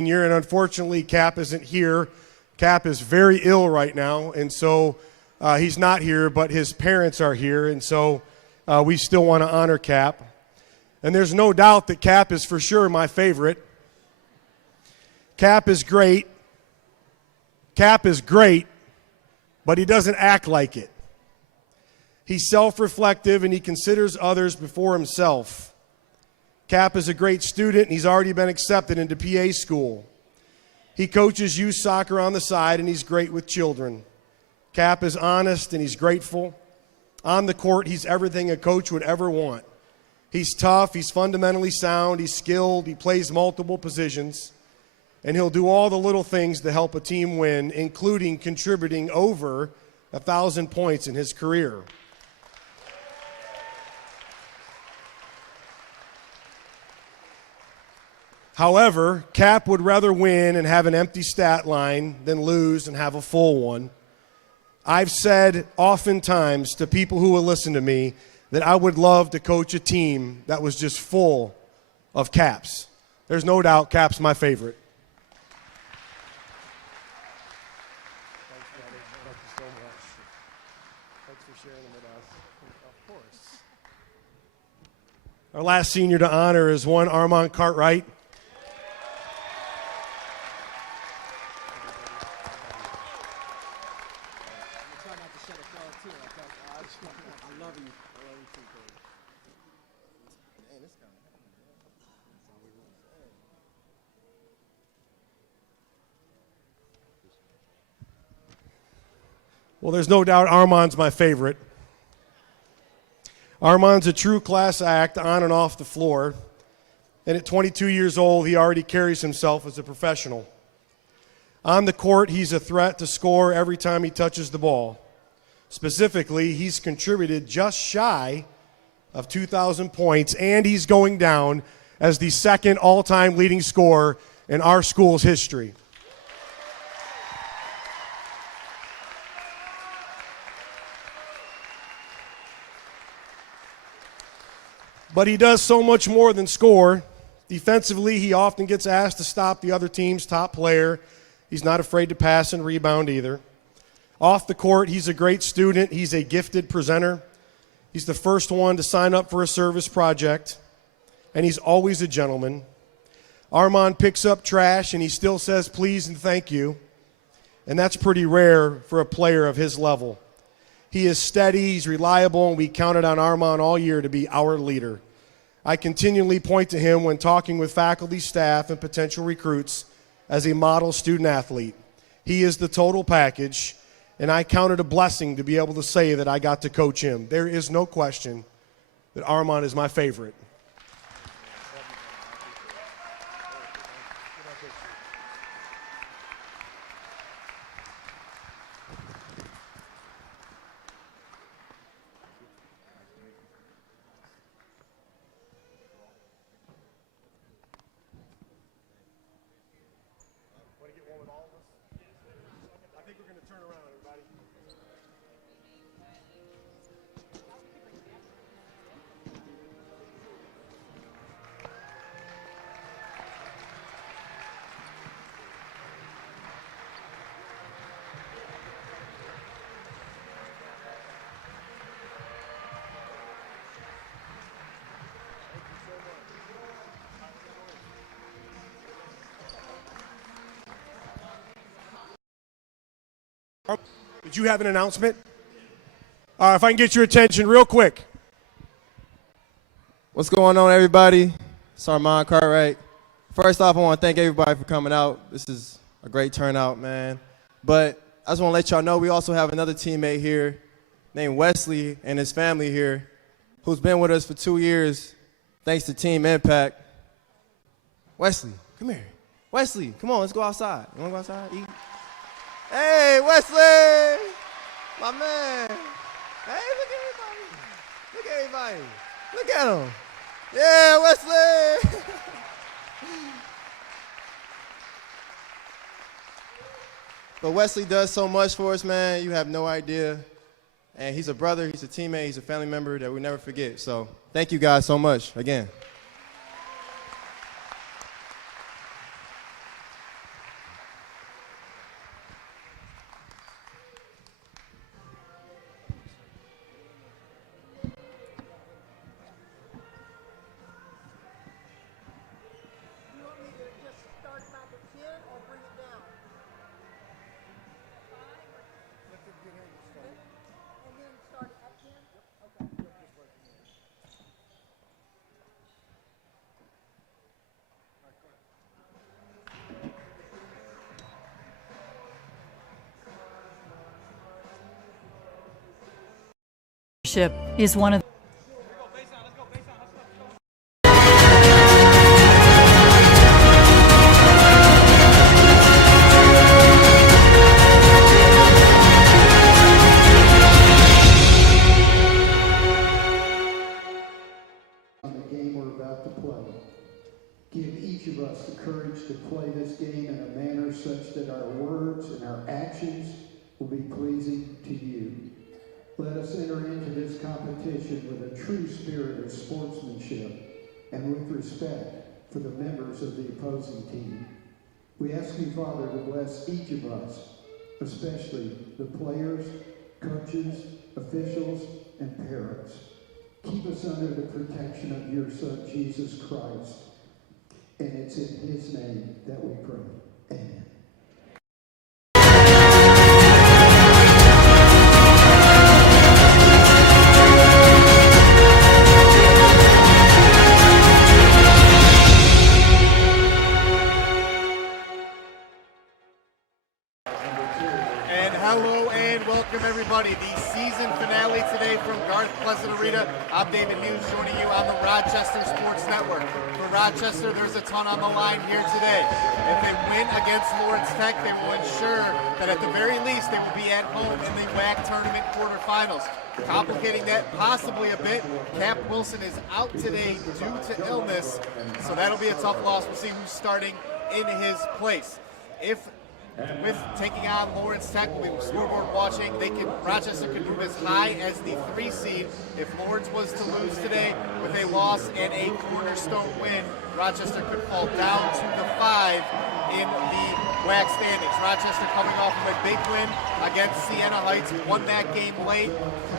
senior, and unfortunately Cap isn't here. Cap is very ill right now, and so he's not here, but his parents are here, and so we still want to honor Cap. And there's no doubt that Cap is for sure my favorite. Cap is great. Cap is great, but he doesn't act like it. He's self-reflective, and he considers others before himself. Cap is a great student, and he's already been accepted into PA school. He coaches youth soccer on the side, and he's great with children. Cap is honest, and he's grateful. On the court, he's everything a coach would ever want. He's tough, he's fundamentally sound, he's skilled, he plays multiple positions, and he'll do all the little things to help a team win, including contributing over 1,000 points in his career. However, Cap would rather win and have an empty stat line than lose and have a full one. I've said oftentimes to people who will listen to me that I would love to coach a team that was just full of Caps. There's no doubt Cap's my favorite. Thanks, buddy. Thank you so much. Thanks for sharing them with us. Of course. Our last senior to honor is one Armand Cartwright. Well, there's no doubt Armand's my favorite. Armand's a true class act on and off the floor, and at 22 years old, he already carries himself as a professional. On the court, he's a threat to score every time he touches the ball. Specifically, he's contributed just shy of 2,000 points, and he's going down as the second all-time leading scorer in our school's history. But he does so much more than score. Defensively, he often gets asked to stop the other team's top player. He's not afraid to pass and rebound either. Off the court, he's a great student. He's a gifted presenter. He's the first one to sign up for a service project, and he's always a gentleman. Armand picks up trash, and he still says please and thank you, and that's pretty rare for a player of his level. He is steady, he's reliable, and we counted on Armand all year to be our leader. I continually point to him when talking with faculty, staff, and potential recruits as a model student athlete. He is the total package, and I count it a blessing to be able to say that I got to coach him. There is no question that Armand is my favorite. I think we're going to turn around, everybody. Did you have an announcement? If I can get your attention real quick. What's going on, everybody? It's Armand Cartwright. First off, I want to thank everybody for coming out. This is a great turnout, man. But I just want to let y'all know we also have another teammate here named Wesley and his family here who's been with us for 2 years thanks to Team Impact. Wesley, come here. Wesley, come on, let's go outside. You want to go outside, eat? Hey, Wesley! My man. Hey, look at everybody. Look at everybody. Look at him. Yeah, Wesley! But Wesley does so much for us, man. You have no idea. And he's a brother, he's a teammate, he's a family member that we never forget. So thank you guys so much again. Ship is one of on the game we're about to play. Give each of us the courage to play this game in a manner such that our words and our actions will be pleasing to you. Let us enter into this competition with a true spirit of sportsmanship and with respect for the members of the opposing team. We ask you, Father, to bless each of us, especially the players, coaches, officials, and parents. Keep us under the protection of your Son, Jesus Christ. And it's in his name that we pray. Amen. And hello and welcome everybody. The season finale today from Garth Pleasant Arena. I'm David Hughes joining you on the Rochester Sports Network. For Rochester, there's a ton on the line here today. If they win against Lawrence Tech, they will ensure that at the very least they will be at home in the WAC tournament quarterfinals. Complicating that possibly a bit, Cap Wilson is out today due to illness, so that'll be a tough loss. We'll see who's starting in his place. With taking on Lawrence Tech, we were scoreboard watching. Rochester could move as high as the 3 seed. If Lawrence was to lose today with a loss and a cornerstone win, Rochester could fall down to the 5 in the WAC standings. Rochester coming off of a big win against Siena Heights, won that game late,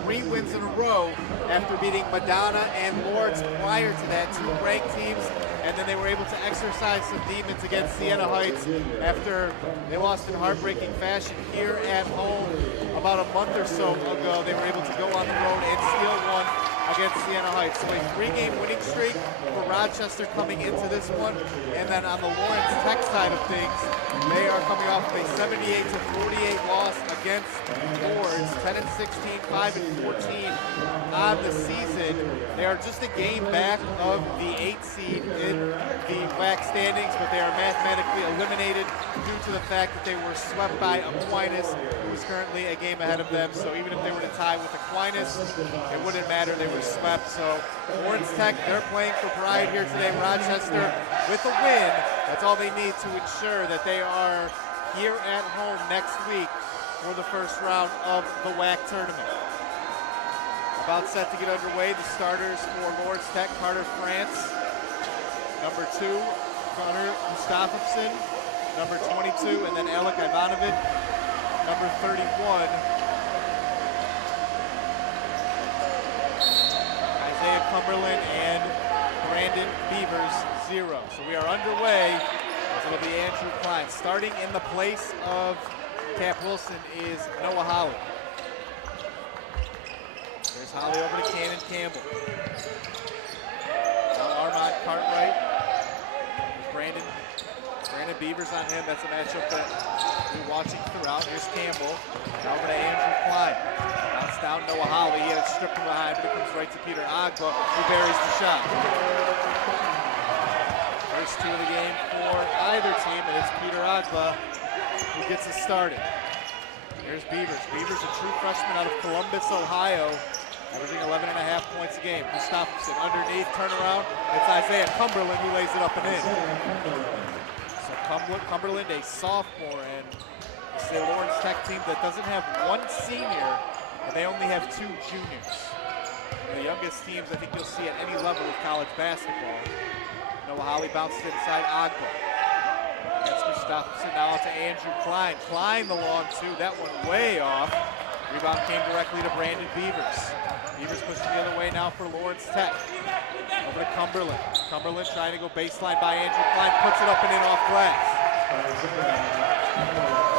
3 wins in a row after beating Madonna and Lawrence prior to that, 2 ranked teams. And then they were able to exercise some demons against Siena Heights after they lost in heartbreaking fashion here at home about a month or so ago. They were able to go on the road and steal one against Siena Heights. So a 3-game winning streak for Rochester coming into this one. And then on the Lawrence Tech side of things, they are coming off of a 78-48 loss against Lawrence, 10-16, 5-14 on the season. They are just a game back of the 8th seed in the WAC standings, but they are mathematically eliminated due to the fact that they were swept by Aquinas, who is currently a game ahead of them. So even if they were to tie with Aquinas, it wouldn't matter. They were swept. So Lawrence Tech, they're playing for pride here today. Rochester with a win. That's all they need to ensure that they are here at home next week for the first round of the WAC tournament. About set to get underway. The starters for Lawrence Tech: Carter France, number 2, Connor Gustafsson, number 22, and then Alec Ivanovic, number 31. Isaiah Cumberland and Brandon Beavers, 0. So we are underway. It'll be Andrew Klein. Starting in the place of Cap Wilson is Noah Holly. There's Holly over to Cannon Campbell. Now Armand Cartwright. Brandon Beavers on him. That's a matchup that we're watching throughout. Here's Campbell. Now over to Andrew Klein. Bounce down Noah Holly. He had it stripped from behind, but it comes right to Peter Agba, who buries the shot. First 2 of the game for either team, and it's Peter Agba who gets us started. Here's Beavers. Beavers, a true freshman out of Columbus, Ohio, averaging 11.5 points a game. Gustafsson underneath, turnaround. It's Isaiah Cumberland who lays it up and in. So Cumberland, a sophomore, and it's a Lawrence Tech team that doesn't have 1 senior, and they only have 2 juniors. The youngest teams I think you'll see at any level of college basketball. Noah Holly bounced inside Agba. That's Gustafsson, now to Andrew Klein. Klein the long 2, that one way off. Rebound came directly to Brandon Beavers. Beavers pushing the other way now for Lawrence Tech. Over to Cumberland. Cumberland trying to go baseline by Andrew Klein, puts it up and in off glass.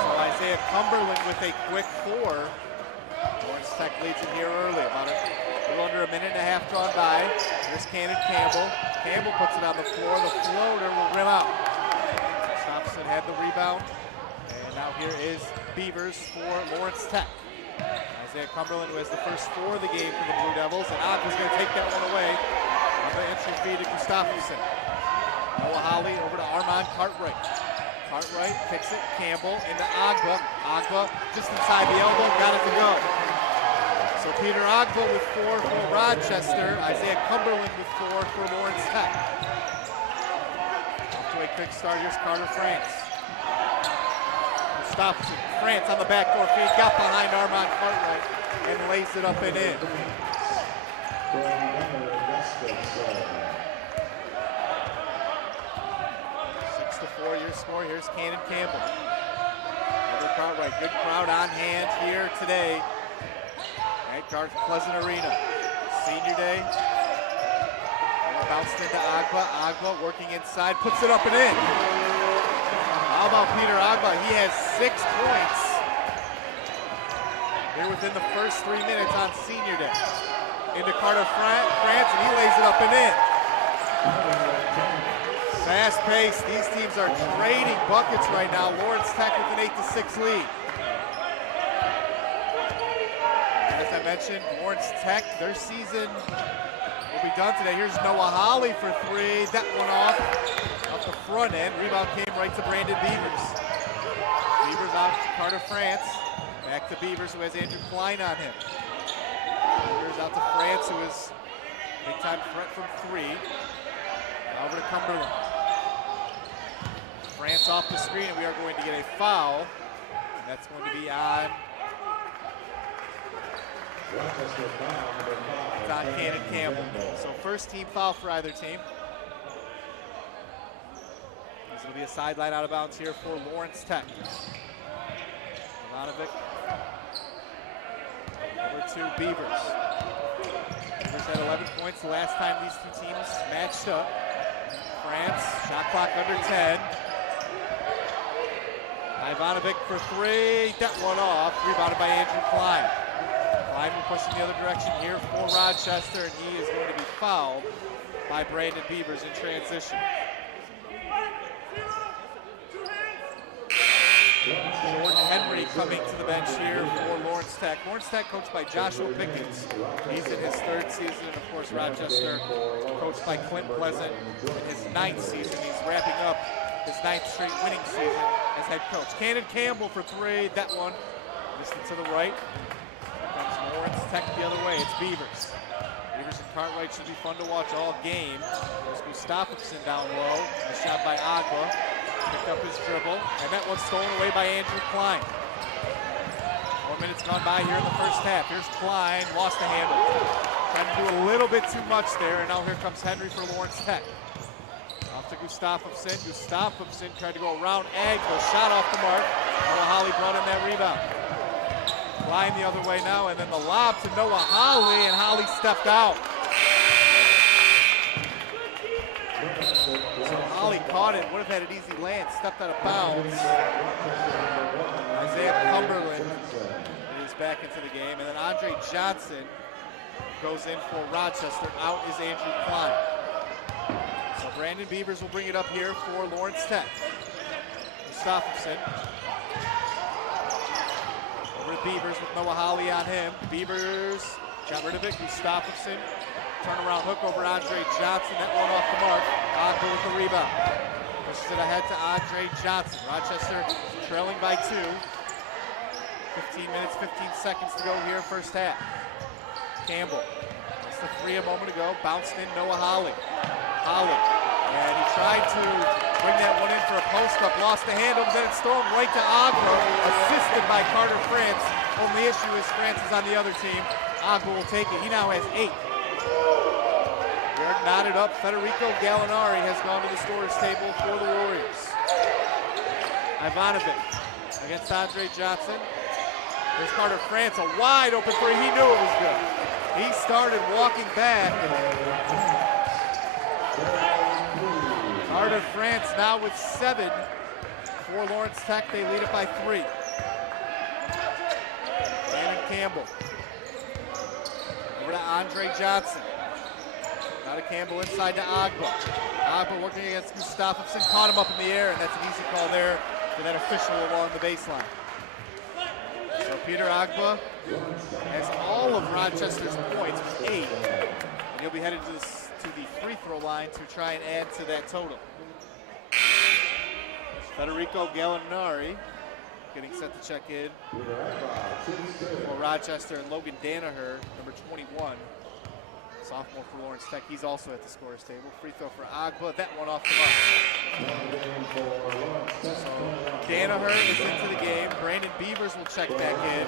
So Isaiah Cumberland with a quick 4. Lawrence Tech leads it here early, about a little under a minute and a half gone by. There's Cannon Campbell. Campbell puts it on the floor. The floater will rim out. Thompson had the rebound. And now here is Beavers for Lawrence Tech. Isaiah Cumberland, who has the first 4 of the game for the Blue Devils, and Agba's going to take that one away on the entry feed to Gustafsson. Noah Holly over to Armand Cartwright. Cartwright kicks it, Campbell into Agba. Agba just inside the elbow, got it to go. So Peter Agba with 4 for Rochester, Isaiah Cumberland with 4 for Lawrence Tech. Off to a quick start, here's Carter France. Gustafsson, France on the backdoor feed, got behind Armand Cartwright and lays it up and in. 6-4 your score. Here's Cannon Campbell. Over Cartwright, good crowd on hand here today at Garth Pleasant Arena. Senior day. Bounced into Agba. Agba working inside, puts it up and in. How about Peter Agba? He has 6 points here within the first 3 minutes on senior day. Into Carter France, and he lays it up and in. Fast pace. These teams are trading buckets right now. Lawrence Tech with an 8-6 lead. As I mentioned, Lawrence Tech, their season will be done today. Here's Noah Holly for 3. That one off the front end. Rebound came right to Brandon Beavers. Beavers out to Carter France. Back to Beavers, who has Andrew Klein on him. Beavers out to France, who is big time threat from 3. Over to Cumberland. France off the screen, and we are going to get a foul. And that's going to be on. It's on Cannon Campbell. So first team foul for either team. This will be a sideline out of bounds here for Lawrence Tech. Ivanovic over to Beavers. Beavers had 11 points the last time these 2 teams matched up. France, shot clock under 10. Ivanovic for 3, that one off, rebounded by Andrew Klein. Klein will push in the other direction here for Rochester, and he is going to be fouled by Brandon Beavers in transition. Jordan Henry coming to the bench here for Lawrence Tech. Lawrence Tech coached by Joshua Pickens. He's in his 3rd season, and of course Rochester coached by Clint Pleasant in his 9th season. He's wrapping up his 9th straight winning season as head coach. Cannon Campbell for 3, that one just to the right. Here comes Lawrence Tech the other way, it's Beavers. Beavers and Cartwright should be fun to watch all game. There's Gustafsson down low, a shot by Agba. Picked up his dribble, and that one's stolen away by Andrew Klein. 4 minutes gone by here in the first half. Here's Klein, lost the handle. Trying to do a little bit too much there, and now here comes Henry for Lawrence Tech. Off to Gustafsson. Gustafsson tried to go around Agba, shot off the mark. Noah Holly brought in that rebound. Klein the other way now, and then the lob to Noah Holly, and Holly stepped out. So Holly caught it, would have had an easy land, stepped out of bounds. Isaiah Cumberland is back into the game, and then Andre Johnson goes in for Rochester. Out is Andrew Klein. So Brandon Beavers will bring it up here for Lawrence Tech. Gustafsson. Over to Beavers with Noah Holly on him. Beavers got rid of it. Gustafsson. Turnaround hook over Andre Johnson. That one off the mark. Agba with the rebound. Pushes it ahead to Andre Johnson. Rochester trailing by 2. 15 minutes, 15 seconds to go here, first half. Campbell. That's the 3 a moment ago. Bounced in Noah Holly. Holly. And he tried to bring that one in for a post-up. Lost the handle, but then it's thrown right to Agba. Assisted by Carter France. Only issue is France is on the other team. Agba will take it. He now has 8. They're knotted up. Federico Gallinari has gone to the scorer's table for the Warriors. Ivanovic against Andre Johnson. There's Carter France, a wide open 3. He knew it was good. He started walking back. Carter France now with 7 for Lawrence Tech. They lead it by 3. Cannon Campbell. Over to Andre Johnson. Now to Campbell inside to Agba. Agba working against Gustafsson. Caught him up in the air, and that's an easy call there for that official along the baseline. So Peter Agba has all of Rochester's points with 8. And he'll be headed to the free throw line to try and add to that total. Federico Gallinari getting set to check in for Rochester, and Logan Danaher, number 21, sophomore for Lawrence Tech. He's also at the scorer's table. Free throw for Agba. That one off the mark. So Danaher is into the game. Brandon Beavers will check back in.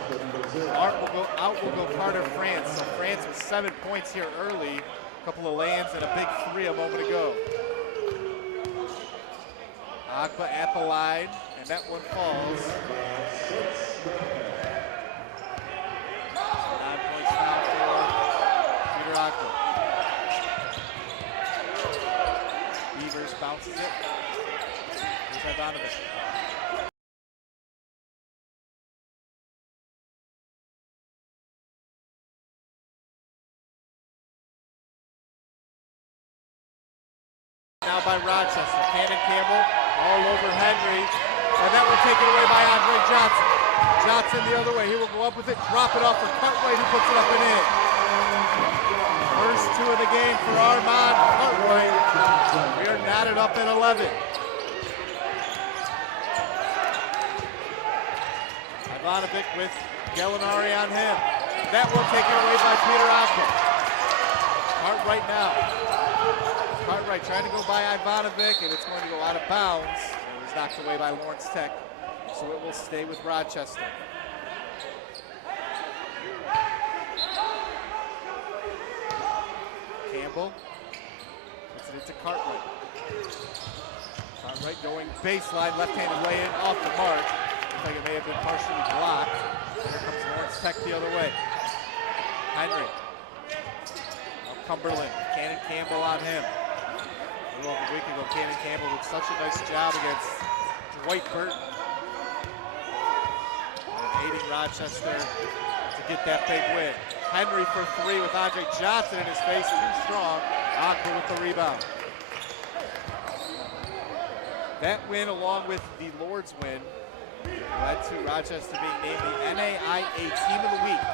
Art will go out. Will go Carter France. So France with 7 points here early. A couple of lands and a big 3 a moment ago. Agba at the line, and that one falls. 9 points now for Peter Agba. Beavers bounces it. Here's Ivanovic. Now by Rochester. Cannon Campbell all over Henry. And that will take it away by Andre Johnson. Johnson the other way. He will go up with it, drop it off for Cartwright, who puts it up and in. First 2 of the game for Armand Cartwright. We are knotted up at 11. Ivanovic with Gallinari on him. That will take it away by Peter Agba. Cartwright now. Cartwright trying to go by Ivanovic, and it's going to go out of bounds. It was knocked away by Lawrence Tech, so it will stay with Rochester. Campbell puts it into Cartwright. Cartwright going baseline, left-handed lay in, off the mark. Looks like it may have been partially blocked. Here comes Lawrence Tech the other way. Henry. Now Cumberland, Cannon Campbell on him. A little over a week ago, Cannon Campbell did such a nice job against Dwight Burton. Aiding Rochester to get that big win. Henry for 3 with Andre Johnson in his face, too strong. Agba with the rebound. That win, along with the Lord's win, led to Rochester being named the NAIA Team of the Week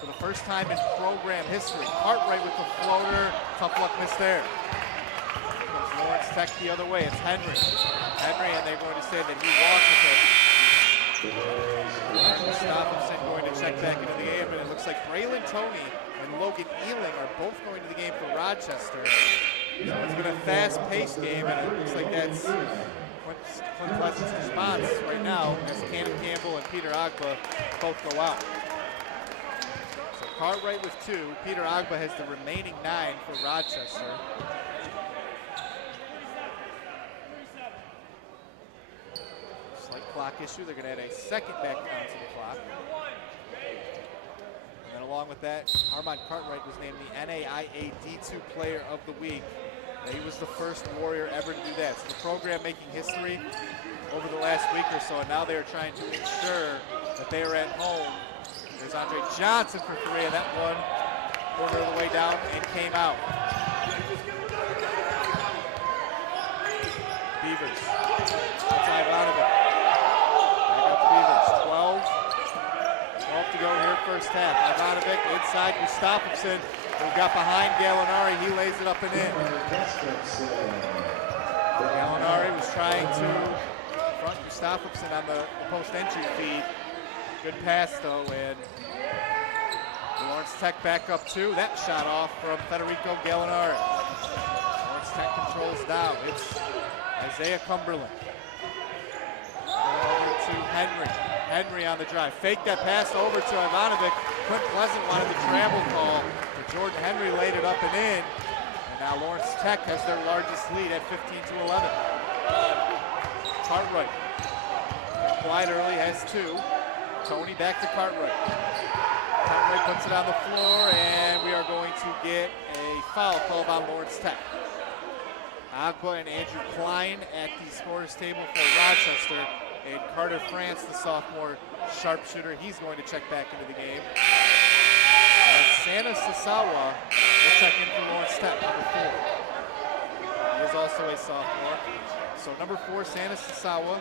for the first time in program history. Cartwright with the floater, tough luck miss there. Lawrence Tech the other way. It's Henry. Henry, and they're going to say that he walked with it. Gustafsson going to check back into the game, and it looks like Braylon Toney and Logan Ealing are both going to the game for Rochester. So it's been a fast-paced game, and it looks like that's Clint Pleasant's response right now as Cannon Campbell and Peter Agba both go out. So Cartwright with 2. Peter Agba has the remaining 9 for Rochester. Slight clock issue. They're going to add a second back down to the clock. And then along with that, Armand Cartwright was named the NAIA D2 Player of the Week. He was the first Warrior ever to do that. So the program making history over the last week or so, and now they are trying to ensure that they are at home. There's Andre Johnson for 3, and that one quarter of the way down and came out. Beavers. That's Ivanovic. Back up to Beavers. 12 to go here first half. Ivanovic inside Gustafsson. We got behind Gallinari. He lays it up and in. Gallinari was trying to front Gustafsson on the post entry feed. Good pass though, and Lawrence Tech back up 2. That shot off from Federico Gallinari. Lawrence Tech controls down. It's Isaiah Cumberland. Over to Henry. Henry on the drive. Fake that pass over to Ivanovic. Clint Pleasant wanted the travel call. Jordan Henry laid it up and in. And now Lawrence Tech has their largest lead at 15-11. Cartwright. Applied early, has 2. Toney back to Cartwright. Cartwright puts it on the floor, and we are going to get a foul called on Lawrence Tech. Agba and Andrew Klein at the scorer's table for Rochester. And Carter France, the sophomore sharpshooter, he's going to check back into the game. And Santa Sasawa will check in for Lawrence Tech, number 4. He is also a sophomore. So number 4, Santa Sasawa,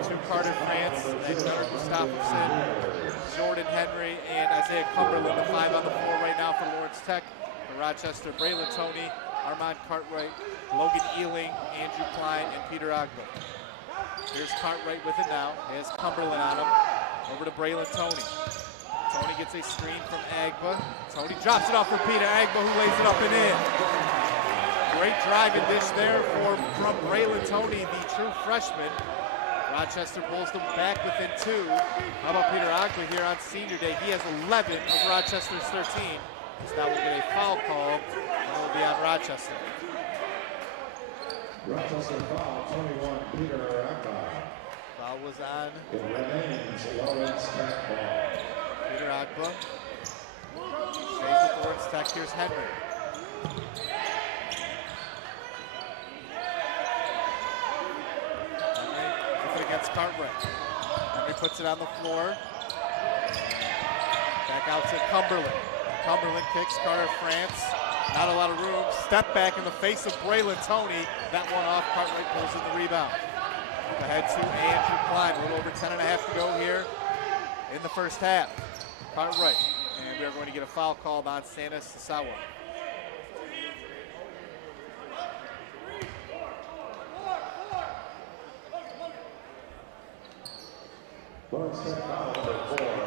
to Carter France, and then Gunnar Gustafsson, Jordan Henry, and Isaiah Cumberland, the 5 on the floor right now for Lawrence Tech. For Rochester, Braylon Toney, Armand Cartwright, Logan Ealing, Andrew Klein, and Peter Agba. Here's Cartwright with it now. He has Cumberland on him. Over to Braylon Toney. Toney gets a screen from Agba. Toney drops it off for Peter Agba, who lays it up and in. Great drive and dish there from Braylon Toney, the true freshman. Rochester pulls them back within 2. How about Peter Agba here on senior day? He has 11 of Rochester's 13. So now we'll get a foul call, and it'll be on Rochester. Rochester foul, 21, Peter Agba. Foul was on It remains Lawrence Tech ball. Peter Agba. Stays with Lawrence Tech. Here's Henry. Against Cartwright. Henry puts it on the floor. Back out to Cumberland. Cumberland kicks Carter France. Not a lot of room. Step back in the face of Braylon Toney. That one off. Cartwright pulls in the rebound. Ahead to Andrew Klein. A little over 10.5 to go here in the first half. Cartwright. And we are going to get a foul called on Santa Sasawa.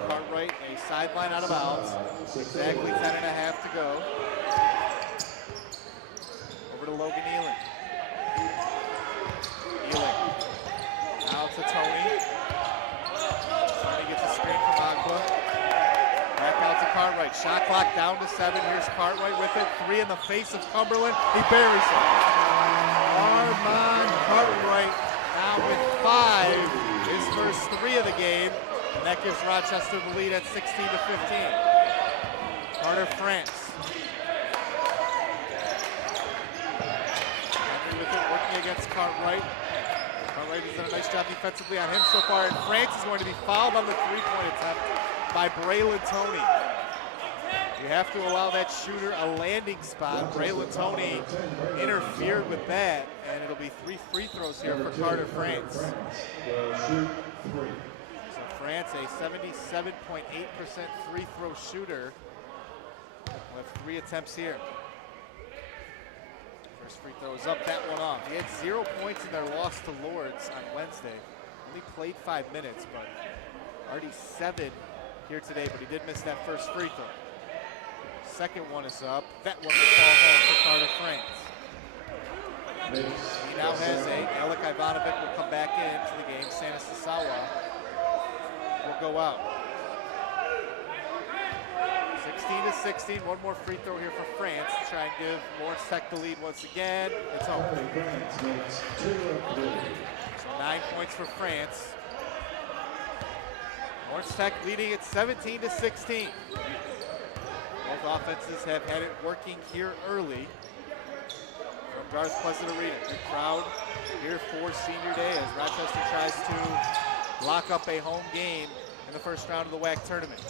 Cartwright, a sideline out of bounds. Exactly 10.5 to go. Over to Logan Ealing. Ealing. Now to Toney. Toney gets a screen from Agba. Back out to Cartwright. Shot clock down to 7. Here's Cartwright with it. 3 in the face of Cumberland. He buries it. Armand Cartwright now with 5. His first 3 of the game, and that gives Rochester the lead at 16 to 15. Carter France. Henry with it, working against Cartwright. Cartwright has done a nice job defensively on him so far, and France is going to be fouled on the 3-point attempt by Braylon Toney. You have to allow that shooter a landing spot. Braylon Toney interfered with that, and it'll be 3 free throws here for Carter France. So France, a 77.8% free throw shooter, will have 3 attempts here. First free throw is up, that one off. He had 0 points in their loss to Lourdes on Wednesday. Only played 5 minutes, but already 7 here today, but he did miss that first free throw. Second one is up. That one will fall home for Carter France. He now has 8. Alec Ivanovic will come back into the game. Santa Sasawa will go out. 16 to 16. One more free throw here for France to try and give Lawrence Tech the lead once again. It's home. So 9 points for France. Lawrence Tech leading at 17 to 16. Both offenses have had it working here early from Garth Pleasant Arena. Good crowd here for senior day as Rochester tries to lock up a home game in the first round of the WAC tournament.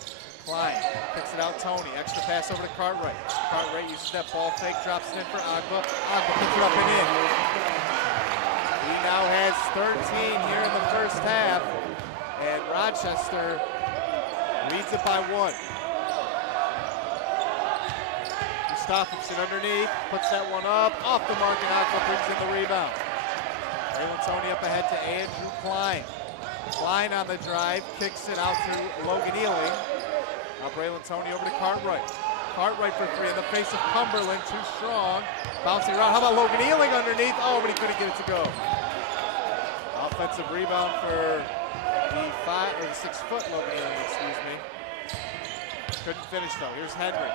Klein kicks it out, Toney. Extra pass over to Cartwright. Cartwright uses that ball fake, drops it in for Agba. Agba puts it up and in. He now has 13 here in the first half, and Rochester leads it by 1. Gustafsson underneath, puts that one up, off the mark, and Agba brings in the rebound. Braylon Toney up ahead to Andrew Klein. Klein on the drive, kicks it out to Logan Ealing. Now Braylon Toney over to Cartwright. Cartwright for 3 in the face of Cumberland, too strong. Bouncing around, how about Logan Ealing underneath? Oh, but he couldn't get it to go. Offensive rebound for the 6-foot Logan Ealing, excuse me. Couldn't finish though, here's Henry.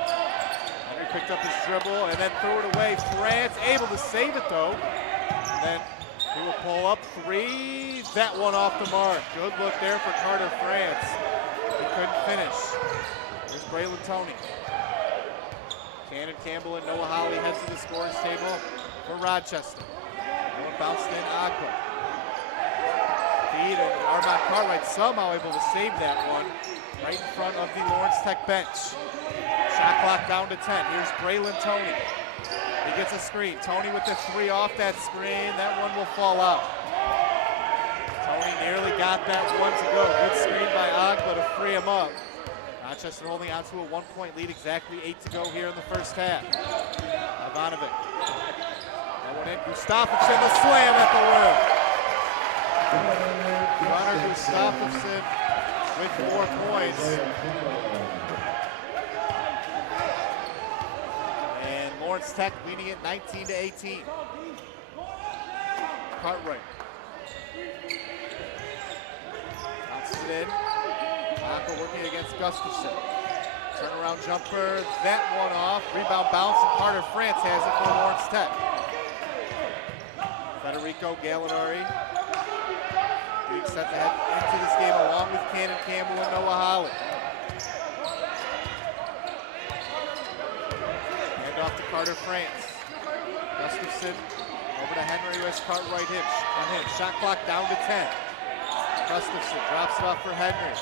Henry picked up his dribble and then threw it away. France able to save it though. And then he will pull up 3. That one off the mark. Good look there for Carter France. He couldn't finish. Here's Braylon Toney. Cannon Campbell and Noah Holly heads to the scorers table for Rochester. One bounced in Agba. Feed and Armand Cartwright somehow able to save that one right in front of the Lawrence Tech bench. Shot clock down to 10. Here's Braylon Toney. He gets a screen. Toney with the 3 off that screen. That one will fall out. Toney nearly got that one to go. Good screen by Agba to free him up. Rochester holding on to a 1-point lead, exactly 8 to go here in the first half. Ivanovic. That one in. Gustafsson, the slam at the rim. Connor Gustafsson with 4 points. And Lawrence Tech leading it 19-18. Cartwright. Bounces it in. Aqua working against Gustafsson. Turnaround jumper, that one off. Rebound bounce, and Carter France has it for Lawrence Tech. Federico Gallinari being set to head into this game along with Cannon Campbell and Noah Holly. Hand off to Carter France. Gustafsson over to Henry West Cartwright on him. Shot clock down to 10. Gustafsson drops it off for Henry.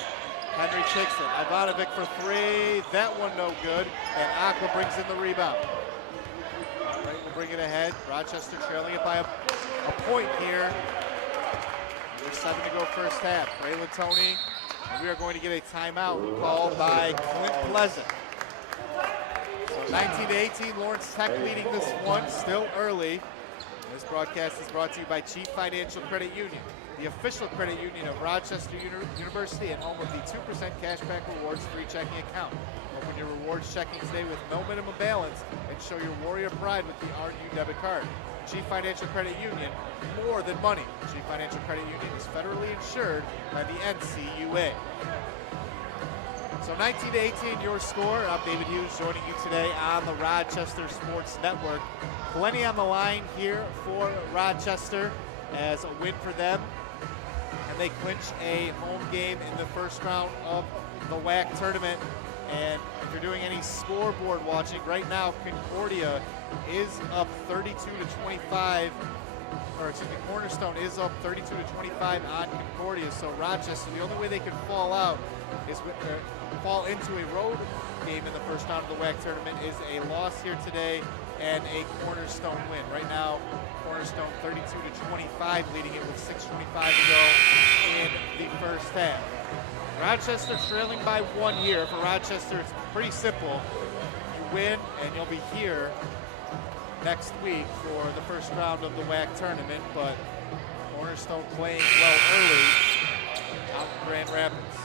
Henry takes it. Ivanovic for 3. That one no good. And Aqua brings in the rebound. Right, will bring it ahead. Rochester trailing it by a point here. There's 7 to go first half. Braylon Tony. And we are going to get a timeout called by Clint Pleasant. So 19-18, Lawrence Tech leading this one, still early. This broadcast is brought to you by Chief Financial Credit Union, the official credit union of Rochester University and home of the 2% cashback rewards free checking account. Open your rewards checking today with no minimum balance and show your warrior pride with the RU debit card. Chief Financial Credit Union, more than money. Chief Financial Credit Union is federally insured by the NCUA. So 19-18 your score. I'm David Hughes joining you today on the Rochester Sports Network. Plenty on the line here for Rochester as a win for them. And they clinch a home game in the first round of the WAC tournament. And if you're doing any scoreboard watching, right now Concordia is up 32-25. Or excuse me, Cornerstone is up 32-25 on Concordia. So Rochester, the only way they could fall out is fall into a road game in the first round of the WAC tournament is a loss here today and a Cornerstone win. Right now, Cornerstone 32-25, leading it with 6:25 to go in the first half. Rochester trailing by 1 here. For Rochester, it's pretty simple. You win and you'll be here next week for the first round of the WAC tournament, but Cornerstone playing well early out in Grand Rapids.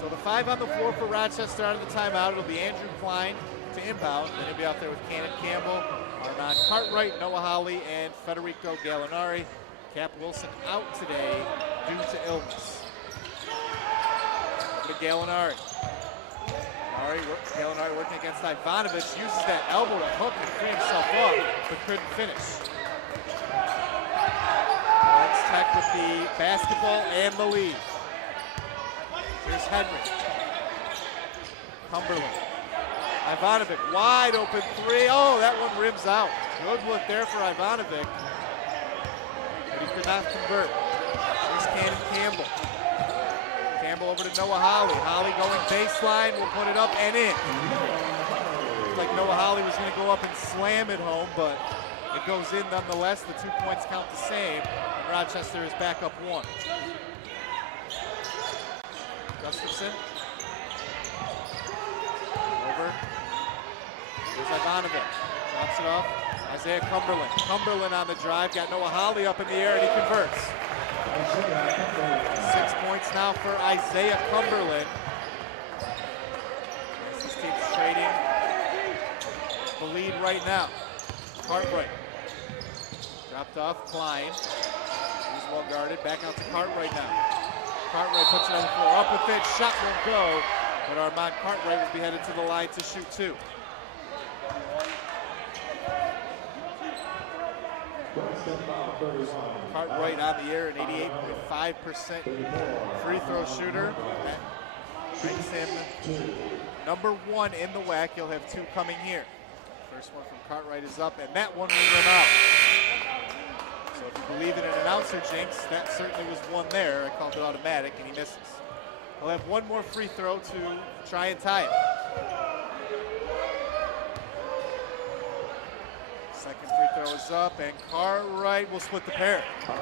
So the 5 on the floor for Rochester out of the timeout. It'll be Andrew Klein to inbound, and he'll be out there with Cannon Campbell, Armand Cartwright, Noah Holly, and Federico Gallinari. Cap Wilson out today due to illness. Over to Gallinari. Gallinari working against Ivanovic, uses that elbow to hook and free himself up, but couldn't finish. Lawrence Tech with the basketball and the lead. Here's Henry. Cumberland. Ivanovic, wide open 3. Oh, that one rims out. Good look there for Ivanovic, but he could not convert. Here's Cannon Campbell. Campbell over to Noah Holly. Holly going baseline, will put it up and in. Looked like Noah Holly was going to go up and slam it home, but it goes in nonetheless. The 2 points count the same, and Rochester is back up 1. Gustafsson. Over. Here's Ivanovic. Drops it off. Isaiah Cumberland. Cumberland on the drive. Got Noah Holly up in the air, and he converts. 6 points now for Isaiah Cumberland. This team's trading the lead right now. Cartwright. Dropped off. Klein. He's well guarded. Back out to Cartwright now. Cartwright puts it on the floor. Up with it. Shot won't go. But Armand Cartwright will be headed to the line to shoot 2. Cartwright on the air, an 88.5% free throw shooter. That makes him number 1 in the WAC. He'll have 2 coming here. First one from Cartwright is up, and that one will rim out. So if you believe in an announcer jinx, that certainly was one there. I called it automatic, and he misses. He'll have 1 more free throw to try and tie it. Second free throw is goes up, and Cartwright will split the pair. So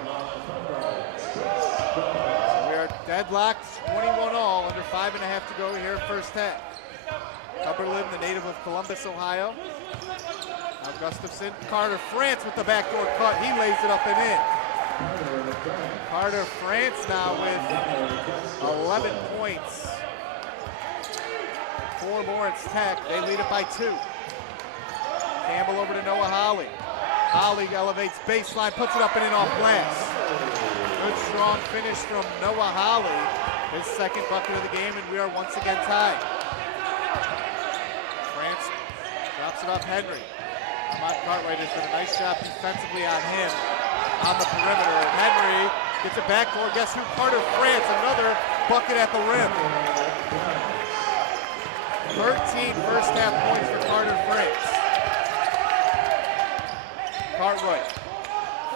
we are deadlocked, 21 all, under 5.5 to go here first half. Cumberland, the native of Columbus, Ohio. Now Gustafson, Carter France with the backdoor cut. He lays it up and in. Carter France now with 11 points. 4 Lawrence Tech, they lead it by 2. Campbell over to Noah Holly. Holly elevates baseline, puts it up and in off glass. Good strong finish from Noah Holly. His second bucket of the game, and we are once again tied. France drops it off Henry. Ahmad Cartwright has done a nice job defensively on him on the perimeter. And Henry gets it back for, guess who? Carter France, another bucket at the rim. 13 first half points for Carter France. Cartwright,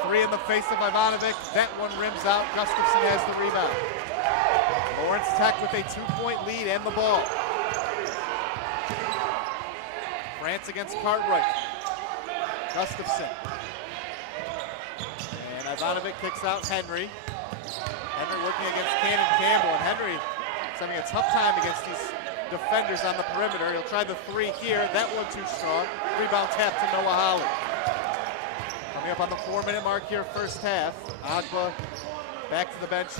3 in the face of Ivanovic. That one rims out. Gustafson has the rebound. Lawrence Tech with a 2-point lead and the ball. France against Cartwright. Gustafson. And Ivanovic kicks out Henry. Henry working against Cannon Campbell, and Henry is having a tough time against these defenders on the perimeter. He'll try the 3 here. That one too strong. Rebound tap to Noah Holly. Coming up on the 4-minute mark here, first half. Agba back to the bench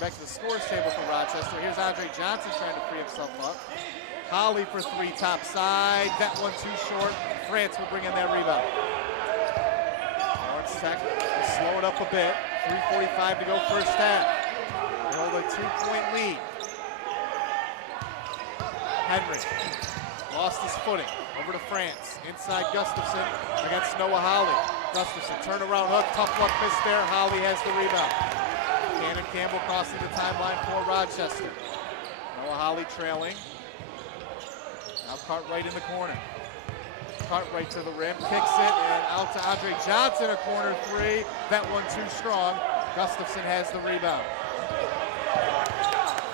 back to the scores table for Rochester. Here's Andre Johnson trying to free himself up. Holly for 3 top side. That one too short. France will bring in that rebound. Lawrence Tech will slow it up a bit. 3:45 to go first half. They hold a 2-point lead. Henry lost his footing. Over to France. Inside Gustafson against Noah Holly. Gustafson, turnaround hook, tough luck miss there. Holly has the rebound. Cannon Campbell crossing the timeline for Rochester. Noah Holly trailing. Now Cartwright in the corner. Cartwright to the rim, kicks it, and out to Andre Johnson, a corner 3. That one too strong. Gustafson has the rebound.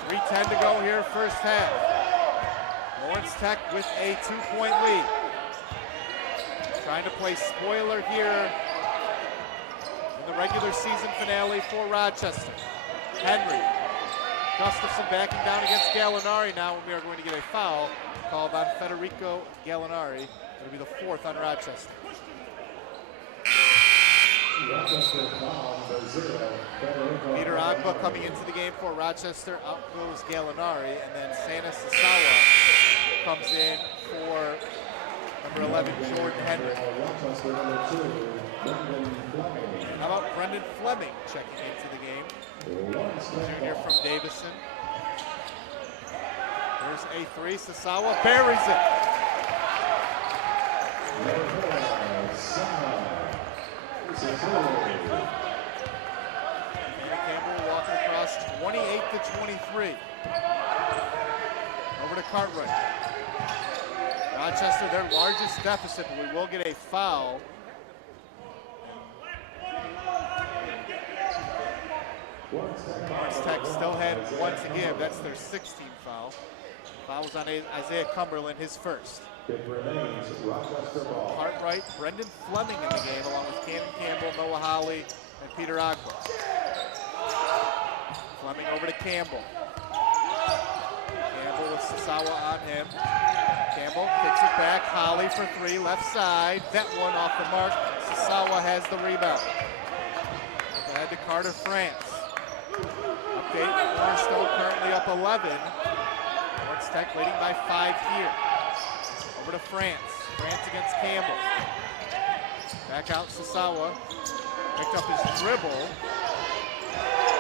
3:10 to go here, first half. Lawrence Tech with a 2-point lead. Trying to play spoiler here in the regular season finale for Rochester. Henry. Gustafson backing down against Gallinari now, and we are going to get a foul called on Federico Gallinari. It'll be the 4th on Rochester. Peter Agba coming into the game for Rochester. Out goes Gallinari, and then Sana Sasawa comes in for number 11, Jordan Henry. How about Brendan Fleming checking into the game? Junior from Davison. There's a 3. Sasawa buries it. Peter Campbell walking across 28 to 23. Over to Cartwright. Rochester, their largest deficit, but we will get a foul. Lawrence Tech still had one to give. That's their 16th foul. Foul was on Isaiah Cumberland, his first. Cartwright, Brendan Fleming in the game, along with Cannon Campbell, Noah Holly, and Peter Agba. Fleming over to Campbell. Campbell with Sasawa on him. Campbell kicks it back. Holly for 3, left side. That one off the mark. Sasawa has the rebound. Ahead to Carter France. Update, Cornerstone currently up 11. Lawrence Tech leading by 5 here. Over to France. France against Campbell. Back out Sasawa. Picked up his dribble.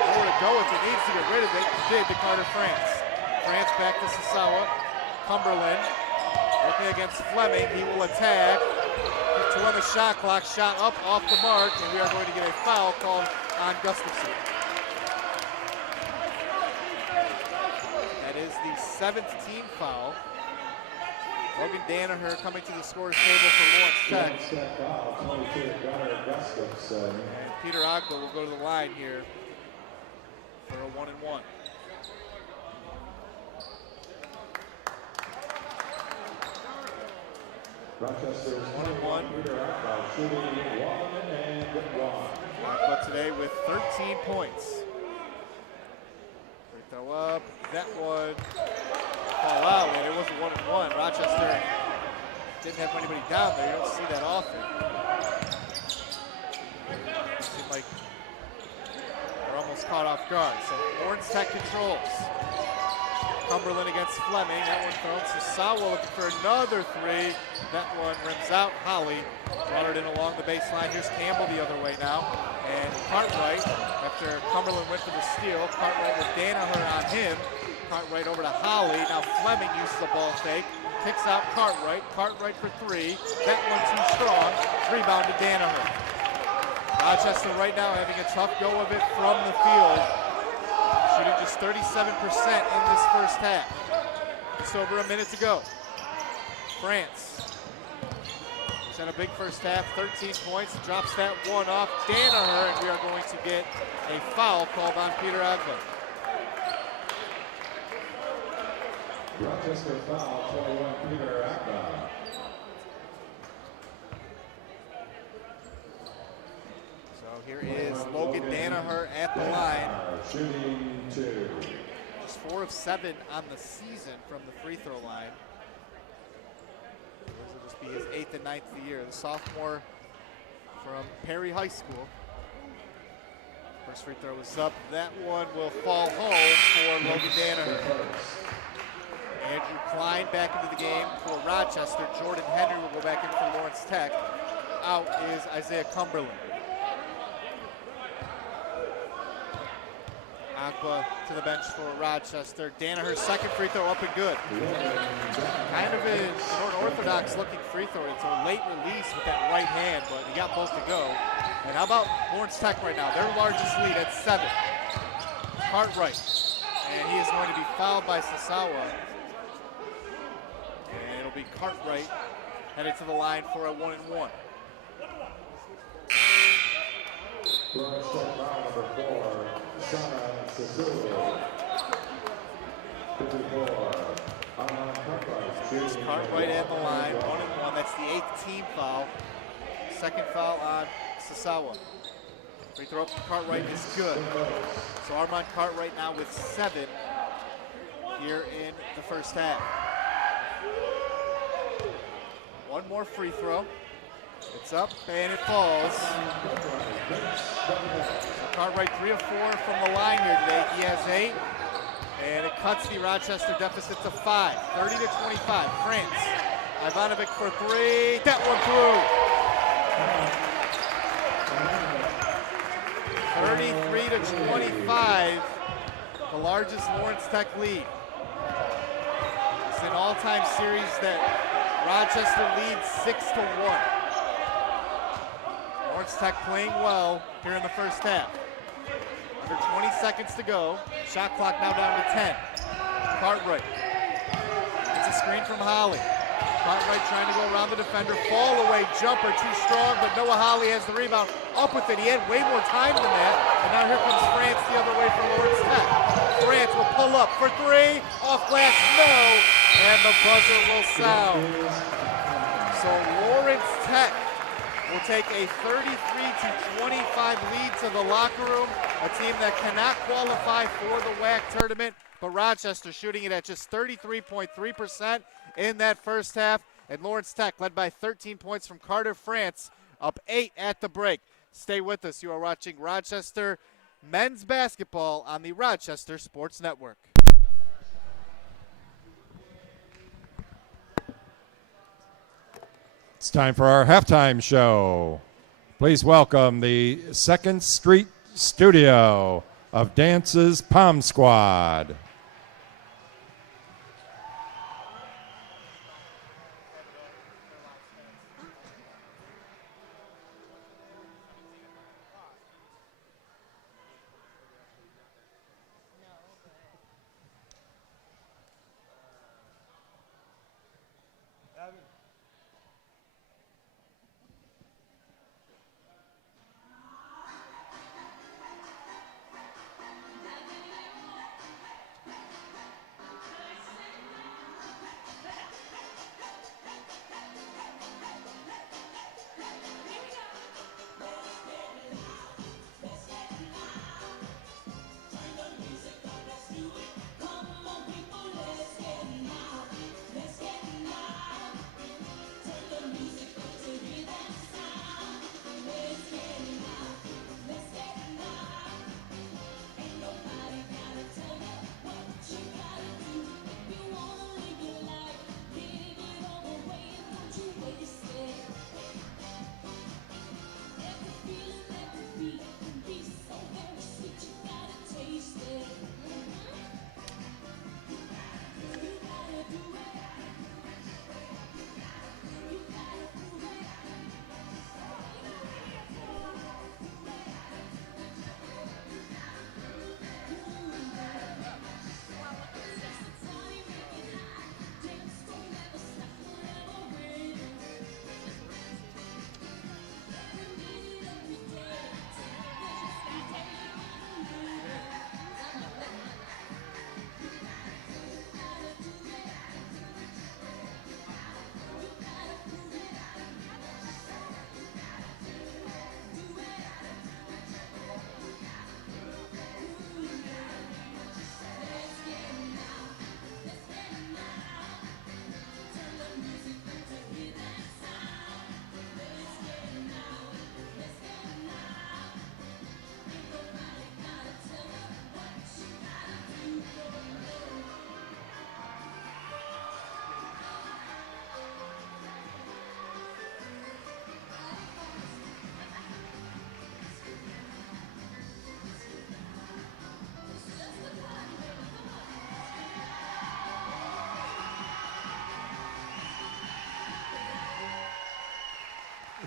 Nowhere to go if he needs to get rid of it. Did to Carter France. France back to Sasawa. Cumberland looking against Fleming. He will attack. 2 on the shot clock. Shot up off the mark, and we are going to get a foul called on Gustafson. That is the 7th team foul. Logan Danaher coming to the scorer's table for Lawrence Tech. And Peter Agba will go to the line here for a 1-and-1. Rochester's 1-1. Peter Akbar shooting 1-1. But today with 13 points. Free throw up. That one fall out, and it was a 1-1. Rochester didn't have anybody down there. You don't see that often. It seemed like they're almost caught off guard. So Lawrence Tech controls. Cumberland against Fleming. That one thrown. Sasawa looking for another three. That one rims out. Holly brought it in along the baseline. Here's Campbell the other way now. And Cartwright, after Cumberland went for the steal, Cartwright with Danaher on him. Cartwright over to Holly. Now Fleming uses the ball fake. Kicks out Cartwright. Cartwright for three. That one too strong. Rebound to Danaher. Rochester right now having a tough go of it from the field. Shooting just 37% in this first half. Just over a minute to go. France. He's had a big first half, 13 points, drops that one off Danaher, and we are going to get a foul called on Peter Agba. Rochester foul, 21, Peter Akbar. So here is Logan Danaher at the line. Shooting 2. Just 4 of 7 on the season from the free throw line. This will just be his 8th and 9th of the year. The sophomore from Perry High School. First free throw is up. That one will fall home for Logan Danaher. Andrew Klein back into the game for Rochester. Jordan Henry will go back in for Lawrence Tech. Out is Isaiah Cumberland. Agba to the bench for Rochester. Danaher's second free throw up and good. Kind of an unorthodox looking free throw. It's a late release with that right hand, but he got both to go. And how about Lawrence Tech right now? Their largest lead at 7. Cartwright. And he is going to be fouled by Sasawa. And it'll be Cartwright headed to the line for a 1-and-1. Lawrence Tech foul number 4, Sana Sasulu. 54, Cartwright. Cartwright at the line, 1-and-1. That's the 8th team foul. Second foul on Sasawa. Free throw up to Cartwright is good. So Armand Cartwright now with 7 here in the first half. One more free throw. It's up and it falls. Cartwright 3 of 4 from the line here today. He has 8. And it cuts the Rochester deficit to 5. 30-25. France. Ivanovic for 3. That one through. 33-25. The largest Lawrence Tech lead. It's an all-time series that Rochester leads 6-1. Lawrence Tech playing well here in the first half. Under 20 seconds to go. Shot clock now down to 10. Cartwright. It's a screen from Holly. Cartwright trying to go around the defender. Fall away jumper too strong, but Noah Holly has the rebound. Up with it. He had way more time than that. And now here comes France the other way for Lawrence Tech. France will pull up for 3. Off glass, no. And the buzzer will sound. So Lawrence Tech will take a 33-25 lead to the locker room. A team that cannot qualify for the WAC tournament, but Rochester shooting it at just 33.3% in that first half. And Lawrence Tech led by 13 points from Carter France, up 8 at the break. Stay with us. You are watching Rochester men's basketball on the Rochester Sports Network. It's time for our halftime show. Please welcome the 2nd Street Studio of Dance's Pom Squad.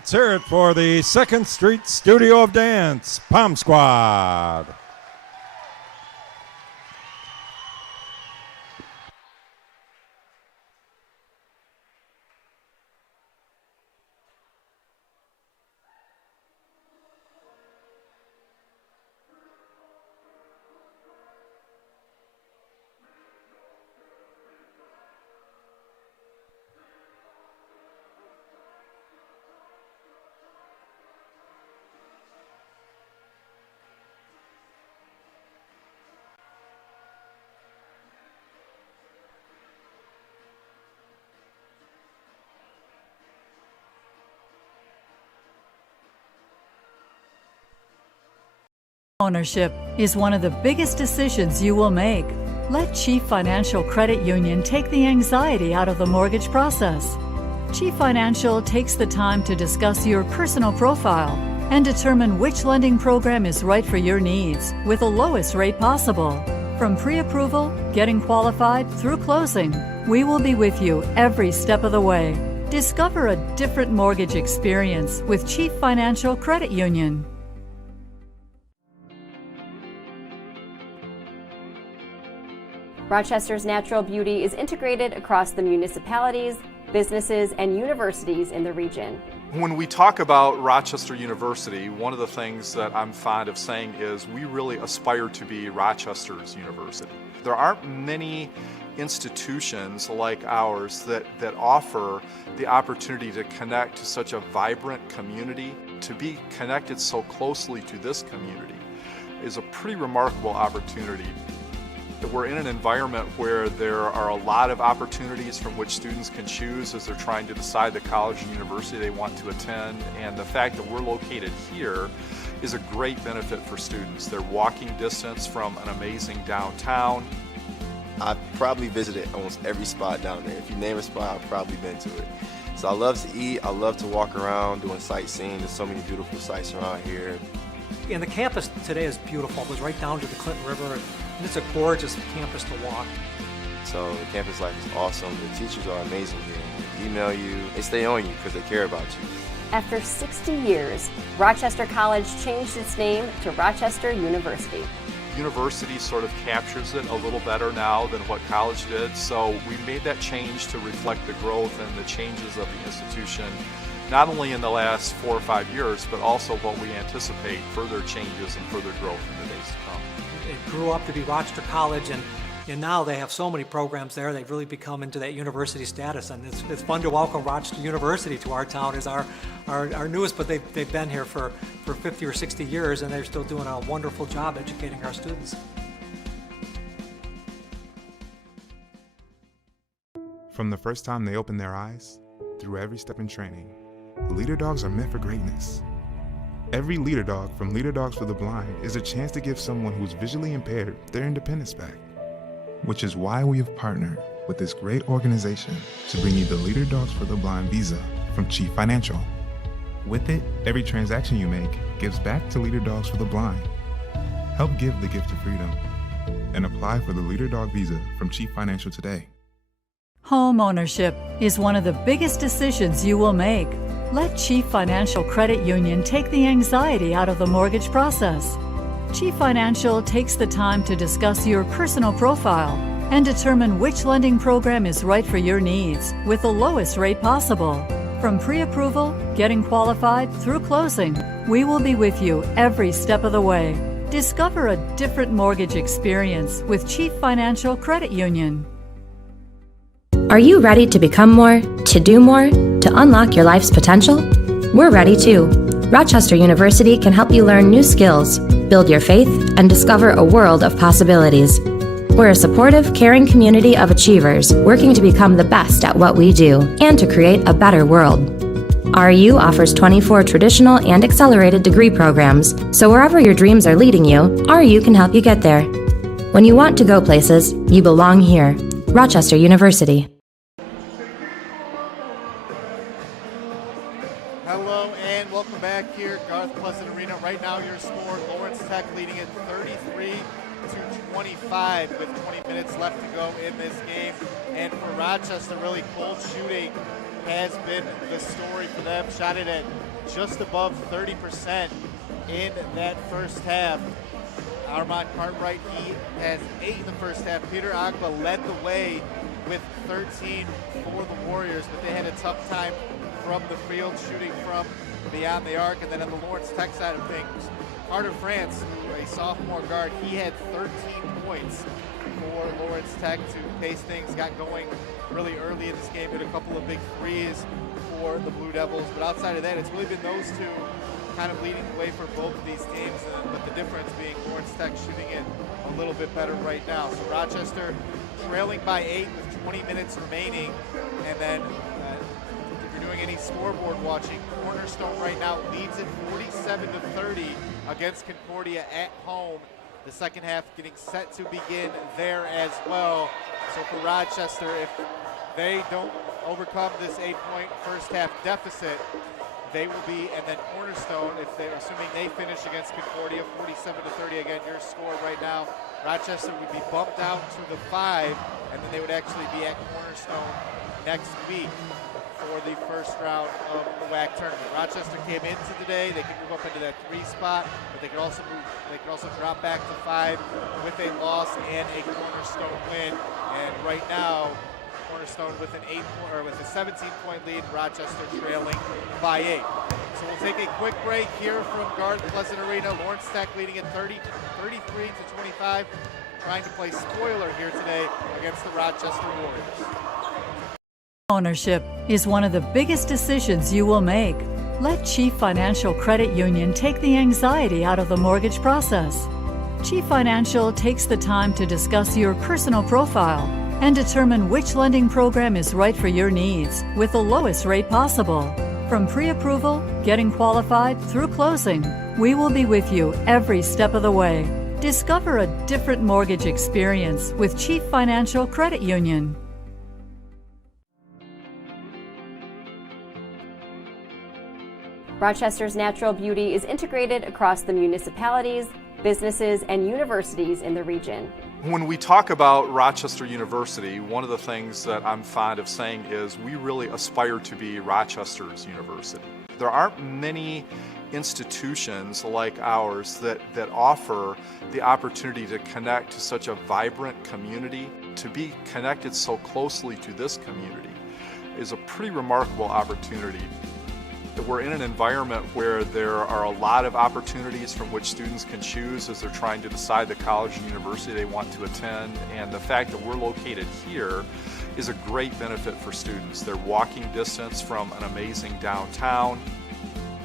Let's hear it for the 2nd Street Studio of Dance, Pom Squad. Ownership is one of the biggest decisions you will make. Let Chief Financial Credit Union take the anxiety out of the mortgage process. Chief Financial takes the time to discuss your personal profile and determine which lending program is right for your needs with the lowest rate possible. From pre-approval, getting qualified, through closing, we will be with you every step of the way. Discover a different mortgage experience with Chief Financial Credit Union. Rochester's natural beauty is integrated across the municipalities, businesses, and universities in the region. When we talk about Rochester University, one of the things that I'm fond of saying is we really aspire to be Rochester's university. There aren't many institutions like ours that offer the opportunity to connect to such a vibrant community. To be connected so closely to this community is a pretty remarkable opportunity. We're in an environment where there are a lot of opportunities from which students can choose as they're trying to decide the college and university they want to attend, and the fact that we're located here is a great benefit for students. They're walking distance from an amazing downtown. I've probably visited almost every spot down there. If you name a spot, I've probably been to it. So I love to eat, I love to walk around doing sightseeing. There's so many beautiful sights around here. And the campus today is beautiful. It goes right down to the Clinton River, and it's a gorgeous campus to walk. So the campus life is awesome. The teachers are amazing here. They email you, they stay on you because they care about you. After 60 years, Rochester College changed its name to Rochester University. University sort of captures it a little better now than what college did, so we made that change to reflect the growth and the changes of the institution, not only in the last 4 or 5 years, but also what we anticipate further changes and further growth in the days to come. It grew up to be Rochester College, and now they have so many programs there. They've really become into that university status, and it's fun to welcome Rochester University to our town as our newest, but they've been here for 50 or 60 years, and they're still doing a wonderful job educating our students. From the first time they open their eyes, through every step in training, Leader Dogs are meant for greatness. Every Leader Dog from Leader Dogs for the Blind is a chance to give someone who's visually impaired their independence back. Which is why we have partnered with this great organization to bring you the Leader Dogs for the Blind Visa from Chief Financial. With it, every transaction you make gives back to Leader Dogs for the Blind. Help give the gift of freedom and apply for the Leader Dog Visa from Chief Financial today. Home ownership is one of the biggest decisions you will make. Let Chief Financial Credit Union take the anxiety out of the mortgage process. Chief Financial takes the time to discuss your personal profile and determine which lending program is right for your needs with the lowest rate possible. From pre-approval, getting qualified, through closing, we will be with you every step of the way. Discover a different mortgage experience with Chief Financial Credit Union. Are you ready to become more, to do more, to unlock your life's potential? We're ready too. Rochester University can help you learn new skills, build your faith, and discover a world of possibilities. We're a supportive, caring community of achievers working to become the best at what we do and to create a better world. RU offers 24 traditional and accelerated degree programs, so wherever your dreams are leading you, RU can help you get there. When you want to go places, you belong here. Rochester University. Hello and welcome back here at Garth Pleasant Arena. Right now your score, Lawrence Tech leading it 33-25 with 20 minutes left to go in this game. And for Rochester, really cold shooting has been the story for them. Shot it at just above 30% in that first half. Armand Cartwright, he has 8 in the first half. Peter Agba led the way with 13 for the Warriors, but they had a tough time from the field, shooting from beyond the arc. And then on the Lawrence Tech side of things, Carter France, a sophomore guard, he had 13 points for Lawrence Tech to pace things. Got going really early in this game, hit a couple of big threes for the Blue Devils. But outside of that, it's really been those two kind of leading the way for both of these teams, but the difference being Lawrence Tech shooting it a little bit better right now. So Rochester trailing by 8 with 20 minutes remaining. And then if you're doing any scoreboard watching, Cornerstone right now leads it 47-30 against Concordia at home. The second half getting set to begin there as well. So for Rochester, if they don't overcome this 8-point first half deficit, they will be, and then Cornerstone, if they're assuming they finish against Concordia 47-30, again, your score right now, Rochester would be bumped down to the 5, and then they would actually be at Cornerstone next week for the first round of the WAC tournament. Rochester came into today, they could move up into that 3 spot, but they could also drop back to 5 with a loss and a Cornerstone win. And right now, Cornerstone with an 17-point lead, Rochester trailing by 8. So we'll take a quick break here from Garth Pleasant Arena. Lawrence Tech leading at 33-25, trying to play spoiler here today against the Rochester Warriors. Ownership is one of the biggest decisions you will make. Let Chief Financial Credit Union take the anxiety out of the mortgage process. Chief Financial takes the time to discuss your personal profile and determine which lending program is right for your needs with the lowest rate possible. From pre-approval, getting qualified, through closing, we will be with you every step of the way. Discover a different mortgage experience with Chief Financial Credit Union. Rochester's natural beauty is integrated across the municipalities, businesses, and universities in the region. When we talk about Rochester University, one of the things that I'm fond of saying is we really aspire to be Rochester's university. There aren't many institutions like ours that offer the opportunity to connect to such a vibrant community. To be connected so closely to this community is a pretty remarkable opportunity. We're in an environment where there are a lot of opportunities from which students can choose as they're trying to decide the college and university they want to attend, and the fact that we're located here is a great benefit for students. They're walking distance from an amazing downtown.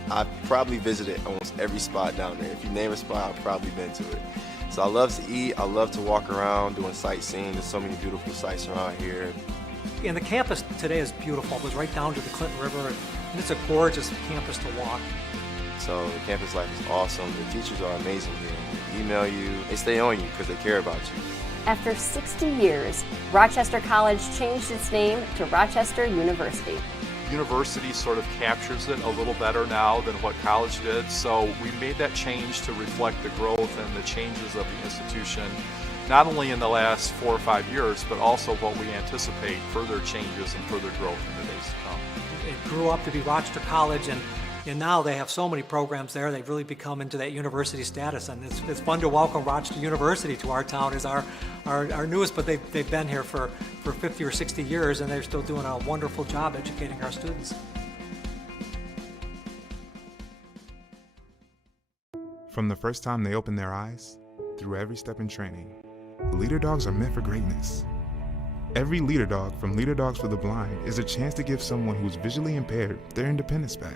I've probably visited almost every spot down there. If you name a spot, I've probably been to it. So I love to eat, I love to walk around doing sightseeing. There's so many beautiful sights around here. And the campus today is beautiful. It goes right down to the Clinton River, and it's a gorgeous campus to walk. So the campus life is awesome. The teachers are amazing here. They email you, they stay on you because they care about you. After 60 years, Rochester College changed its name to Rochester University. University sort of captures it a little better now than what college did, so we made that change to reflect the growth and the changes of the institution, not only in the last 4 or 5 years, but also what we anticipate further changes and further growth in the days to come. It grew up to be Rochester College, and now they have so many programs there. They've really become into that university status, and it's fun to welcome Rochester University to our town as our newest, but they've been here for 50 or 60 years, and they're still doing a wonderful job educating our students. From the first time they open their eyes, through every step in training, Leader Dogs are meant for greatness. Every Leader Dog from Leader Dogs for the Blind is a chance to give someone who's visually impaired their independence back.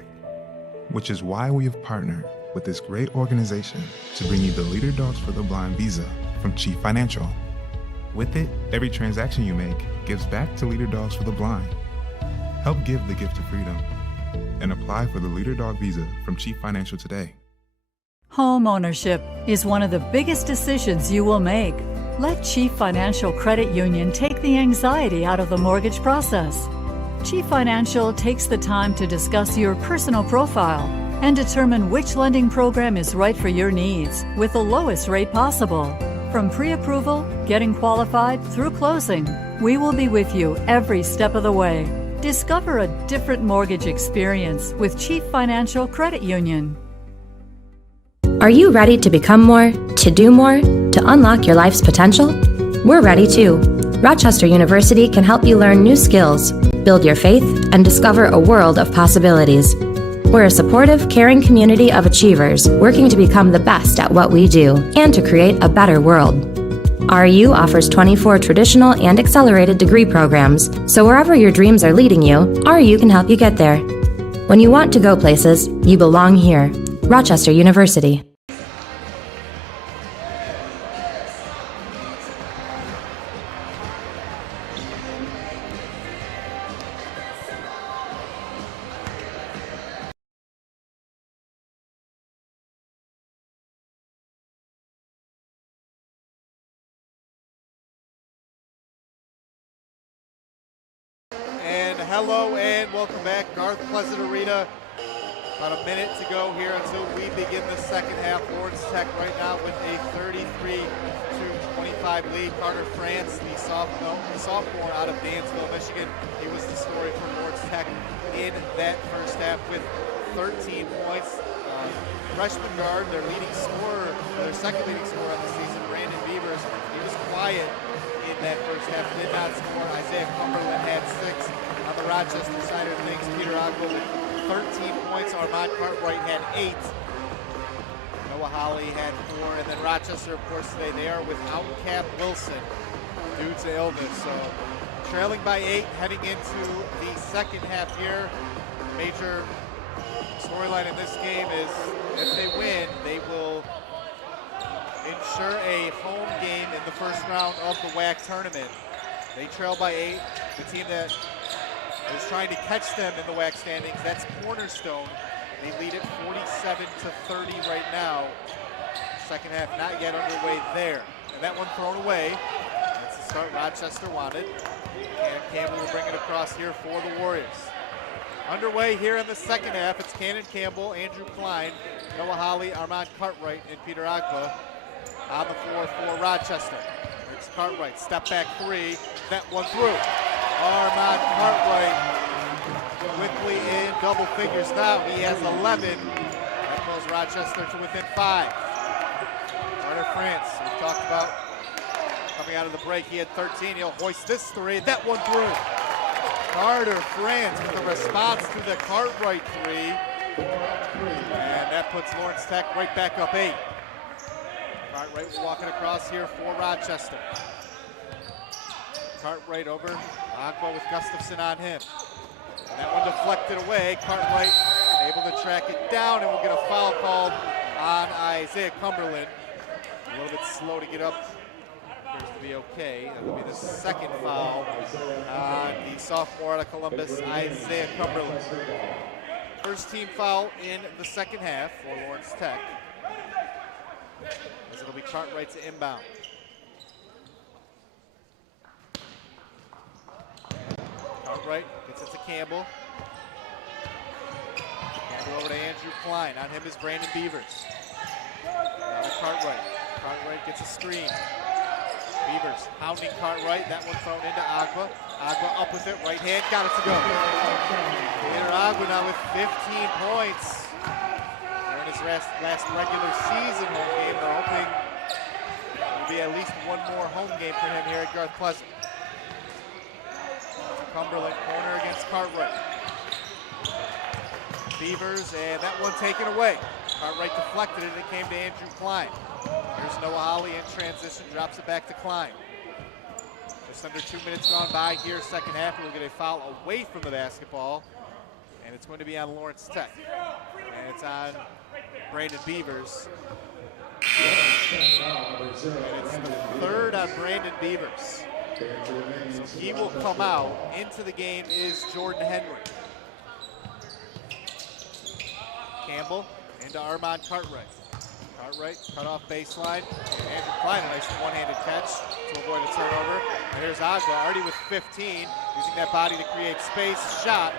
Which is why we have partnered with this great organization to bring you the Leader Dogs for the Blind Visa from Chief Financial. With it, every transaction you make gives back to Leader Dogs for the Blind. Help give the gift of freedom and apply for the Leader Dog Visa from Chief Financial today. Home ownership is one of the biggest decisions you will make. Let Chief Financial Credit Union take the anxiety out of the mortgage process. Chief Financial takes the time to discuss your personal profile and determine which lending program is right for your needs with the lowest rate possible. From pre-approval, getting qualified, through closing, we will be with you every step of the way. Discover a different mortgage experience with Chief Financial Credit Union. Are you ready to become more, to do more, to unlock your life's potential? We're ready too. Rochester University can help you learn new skills, build your faith, and discover a world of possibilities. We're a supportive, caring community of achievers working to become the best at what we do and to create a better world. RU offers 24 traditional and accelerated degree programs, so wherever your dreams are leading you, RU can help you get there. When you want to go places, you belong here. Rochester University. Hello and welcome back. Garth Pleasant Arena. About a minute to go here until we begin the second half. Lawrence Tech right now with a 33-25 lead. Carter France, the sophomore out of Dansville, Michigan. He was the story for Lawrence Tech in that first half with 13 points. Freshman guard, their leading scorer, their second leading scorer of the season, Brandon Beavers. He was quiet in that first half, did not score. Isaiah Cumberland had 6. On the Rochester side of things, Peter Ogbo with 13 points. Armand Cartwright had 8. Noah Holly had 4. And then Rochester, of course, today they are without Cap Wilson due to illness. So trailing by 8 heading into the second half here. Major storyline in this game is if they win, they will ensure a home game in the first round of the WAC tournament. They trail by 8. The team that is trying to catch them in the WAC standings, that's Cornerstone. They lead it 47-30 right now. Second half not yet underway there. And that one thrown away. That's the start Rochester wanted. And Campbell will bring it across here for the Warriors. Underway here in the second half, it's Cannon Campbell, Andrew Klein, Noah Holly, Armand Cartwright, and Peter Agba on the floor for Rochester. It's Cartwright, step back 3, that one through. Armand Cartwright quickly in double figures now. He has 11. That pulls Rochester to within 5. Carter France, we talked about coming out of the break. He had 13. He'll hoist this 3. That one through. Carter France with a response to the Cartwright 3. And that puts Lawrence Tech right back up 8. Cartwright walking across here for Rochester. Cartwright over, Agba with Gustafson on him. And that one deflected away. Cartwright able to track it down, and we'll get a foul called on Isaiah Cumberland. A little bit slow to get up. Appears to be okay. That'll be the second foul on the sophomore out of Columbus, Isaiah Cumberland. First team foul in the second half for Lawrence Tech. As it'll be Cartwright to inbound. Cartwright gets it to Campbell. Campbell over to Andrew Klein. On him is Brandon Beavers. Now to Cartwright. Cartwright gets a screen. Beavers hounding Cartwright. That one thrown into Agba. Agba up with it. Right hand. Got it to go. Peter Agba now with 15 points. They're in his last regular season home game. They're hoping there will be at least one more home game for him here at Garth Pleasant. Cumberland corner against Cartwright. Beavers, and that one taken away. Cartwright deflected it, and it came to Andrew Klein. Here's Noah Holly in transition, drops it back to Klein. Just under 2 minutes gone by here, second half. We'll get a foul away from the basketball, and it's going to be on Lawrence Tech. And it's on Brandon Beavers. And it's the third on Brandon Beavers. So he will come out. Into the game is Jordan Henry. Campbell into Armand Cartwright. Cartwright cut off baseline. And Andrew Klein, a nice one-handed catch to avoid a turnover. And here's Agba already with 15, using that body to create space. Shot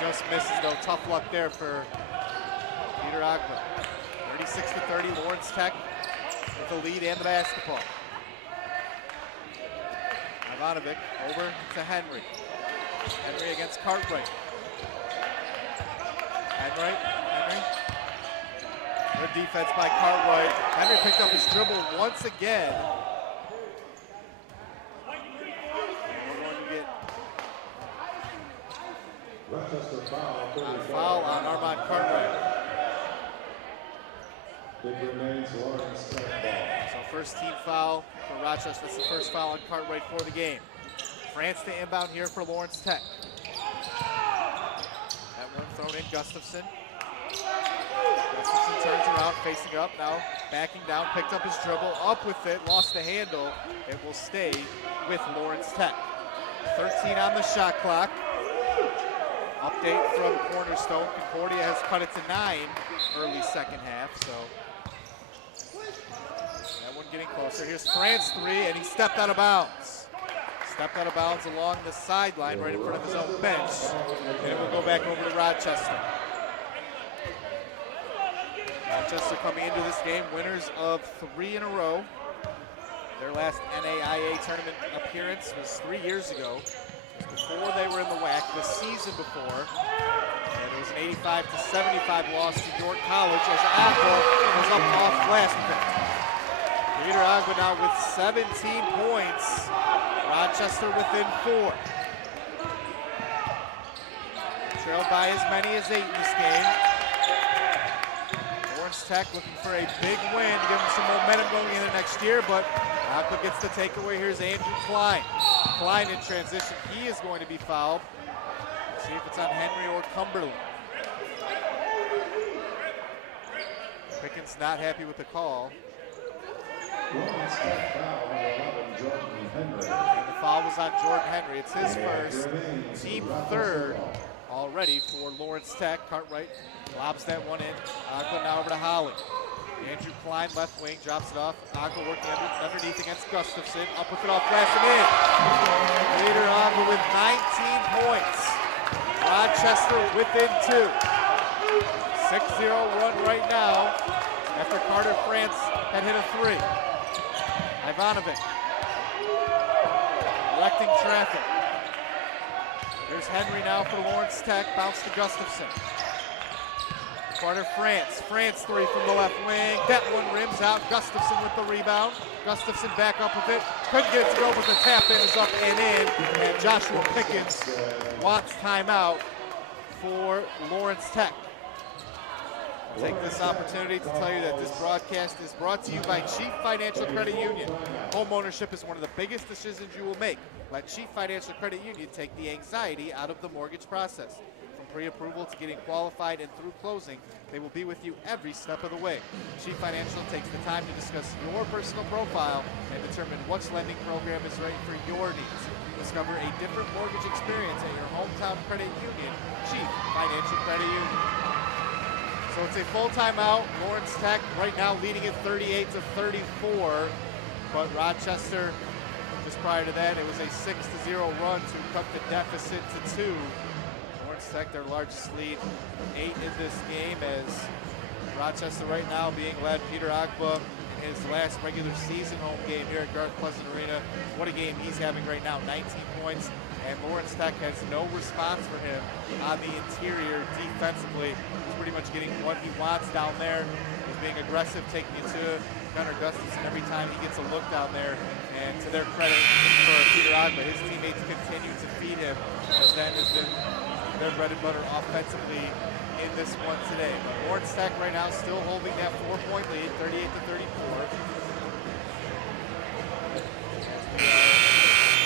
just misses though. Tough luck there for Peter Agba. 36-30, Lawrence Tech with the lead and the basketball. Ivanovic over to Henry. Henry against Cartwright. Henry. Good defense by Cartwright. Henry picked up his dribble once again. We're going to get Rochester foul. a foul on Armand Cartwright. It remains Lawrence Tech ball. So first team foul for Rochester. That's the first foul on Cartwright for the game. France to inbound here for Lawrence Tech. That one thrown in, Gustafson. Gustafson turns around, facing up now, backing down, picked up his dribble, up with it, lost the handle. It will stay with Lawrence Tech. 13 on the shot clock. Update from Cornerstone. Concordia has cut it to 9 early second half, so that one getting closer. Here's France 3, and he stepped out of bounds. Stepped out of bounds along the sideline right in front of his own bench, and it will go back over to Rochester. Rochester coming into this game winners of 3 in a row. Their last NAIA tournament appearance was 3 years ago. Before they were in the WAC, the season before, and it was an 85-75 loss to York College as Agua was up off last pick. Peter Agua now with 17 points. Rochester within 4. Trailed by as many as 8 in this game. Lawrence Tech looking for a big win to give them some momentum going into next year, but Agua gets the takeaway. Here's Andrew Klein. Klein in transition. He is going to be fouled. Let's see if it's on Henry or Cumberland. Pickens not happy with the call. Lawrence Tech foul number 11, Jordan Henry. And the foul was on Jordan Henry. It's his first, team third already for Lawrence Tech. Cartwright lobs that one in. Agua now over to Holly. Andrew Klein, left wing, drops it off. Agua working underneath against Gustafson. Up with it off glass and in. Peter Agua with 19 points. Rochester within 2. 6-0 run right now after Carter France had hit a 3. Ivanovic directing traffic. There's Henry now for Lawrence Tech. Bounce to Gustafson. Carter France. France 3 from the left wing. That one rims out. Gustafson with the rebound. Gustafson back up with it. Couldn't get it to go, but the tap in is up and in. And Joshua Pickens wants timeout for Lawrence Tech. I'll take this opportunity to tell you that this broadcast is brought to you by Chief Financial Credit Union. Home ownership is one of the biggest decisions you will make. Let Chief Financial Credit Union take the anxiety out of the mortgage process. Pre-approval to getting qualified and through closing, they will be with you every step of the way. Chief Financial takes the time to discuss your personal profile and determine which lending program is right for your needs. Discover a different mortgage experience at your hometown credit union, Chief Financial Credit Union. So it's a full timeout. Lawrence Tech right now leading it 38-34, but Rochester, just prior to that, it was a 6-0 run to cut the deficit to 2. Tech, their largest lead, 8 in this game, as Rochester right now being led. Peter Agua in his last regular season home game here at Garth Pleasant Arena. What a game he's having right now, 19 points, and Lawrence Tech has no response for him on the interior defensively. He's pretty much getting what he wants down there. He's being aggressive, taking it to Gunnar Gustafson every time he gets a look down there. And to their credit for Peter Agua, his teammates continue to feed him, as that has been their bread and butter offensively in this one today. But Lawrence Tech right now still holding that 4-point lead, 38-34. We are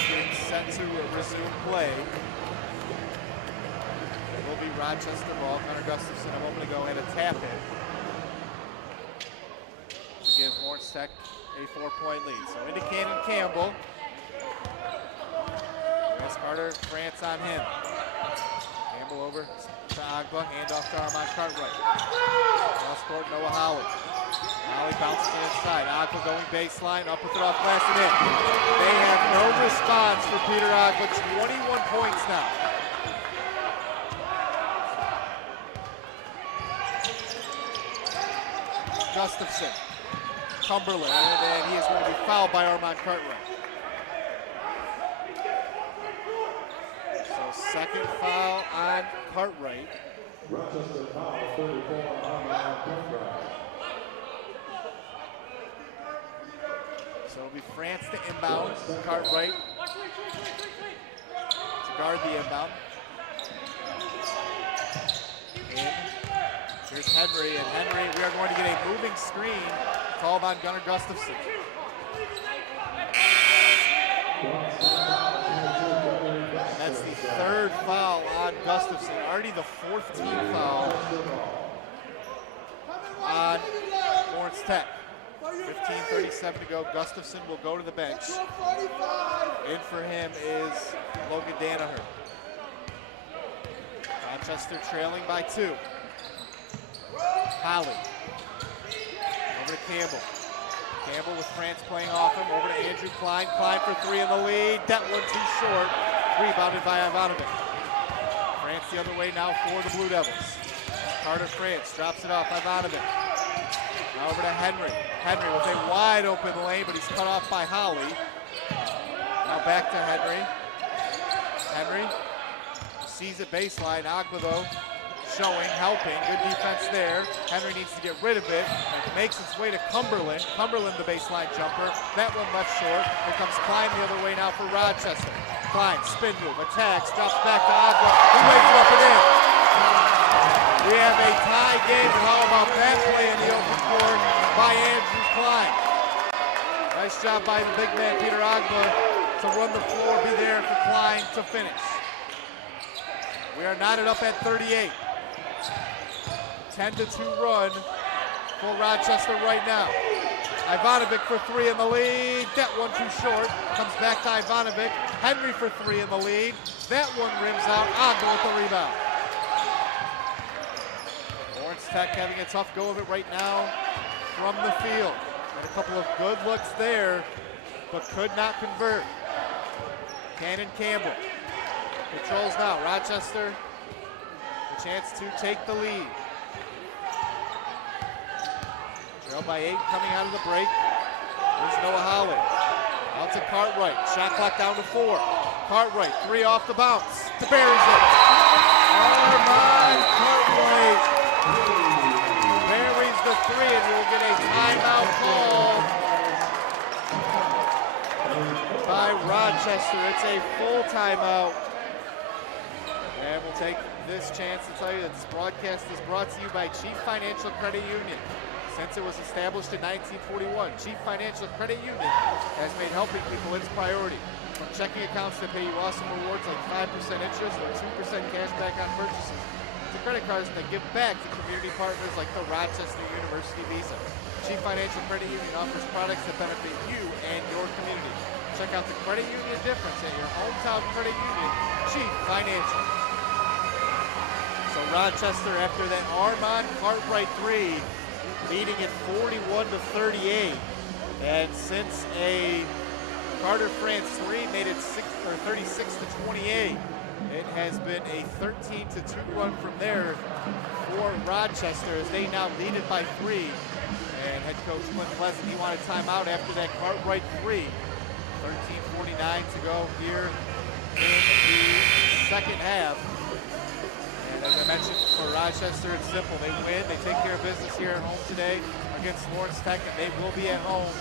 getting set to resume play. It will be Rochester ball. Connor Gustafson a moment ago had a tap in to give Lawrence Tech a 4-point lead. So into Cannon Campbell. There's Carter France on him. Campbell over to Agua, handoff to Armand Cartwright. Cross court, Noah Holly. Holly bounces it inside. Agua going baseline, up with it off glass and in. They have no response for Peter Agua. 21 points now. Gustafson, Cumberland, and he is going to be fouled by Armand Cartwright. So Second foul on Cartwright. Rochester foul 34 on Cartwright. So it'll be France to inbound. Cartwright to guard the inbound. And here's Henry, and Henry, we are going to get a moving screen called on Gunnar Gustafson. That's the third foul on Gustafson, already the fourth team foul on Lawrence Tech. 15:37 to go. Gustafson will go to the bench. In for him is Logan Danaher. Rochester trailing by 2. Holly. Over to Campbell. Campbell with France playing off him. Over to Andrew Klein. Klein for 3 in the lead. That one too short. Rebounded by Ivanovic. France the other way now for the Blue Devils. Carter France drops it off. Ivanovic. Now over to Henry. Henry with a wide open lane, but he's cut off by Holly. Now back to Henry. Henry sees a baseline. Agba though showing, helping. Good defense there. Henry needs to get rid of it. It makes its way to Cumberland. Cumberland the baseline jumper. That one left short. Here comes Klein the other way now for Rochester. Klein, spin move, attacks, drops back to Agba. He lays it up and in. We have a tie game, and how about that play in the open court by Andrew Klein. Nice job by the big man, Peter Agba, to run the floor, be there for Klein to finish. We are knotted up at 38. 10-2 run for Rochester right now. Ivanovic for 3 in the lead. That one too short. Comes back to Ivanovic. Henry for 3 in the lead. That one rims out. Agba with the rebound. Lawrence Tech having a tough go of it right now from the field. And a couple of good looks there, but could not convert. Cannon Campbell controls now. Rochester, a chance to take the lead. Trailed by 8 coming out of the break. There's Noah Holly. Out to Cartwright. Shot clock down to 4. Cartwright, 3 off the bounce. To buries it. Armand Cartwright buries the 3, and we'll get a timeout call by Rochester. It's a full timeout. And we'll take this chance to tell you that this broadcast is brought to you by Chief Financial Credit Union. Since it was established in 1941, Chief Financial Credit Union has made helping people its priority. From checking accounts that pay you awesome rewards like 5% interest or 2% cash back on purchases, to credit cards that give back to community partners like the Rochester University Visa. Chief Financial Credit Union offers products that benefit you and your community. Check out the credit union difference at your hometown credit union, Chief Financial. So Rochester, after that Armand Cartwright 3, leading at 41-38, and since a Carter France 3 made it 36-28, it has been a 13-2 run from there for Rochester as they now lead it by 3. And head coach Clint Pleasant, he wanted timeout after that Cartwright 3. 13:49 to go here in the second half. And as I mentioned, for Rochester, it's simple. They win, they take care of business here at home today against Lawrence Tech, and they will be at home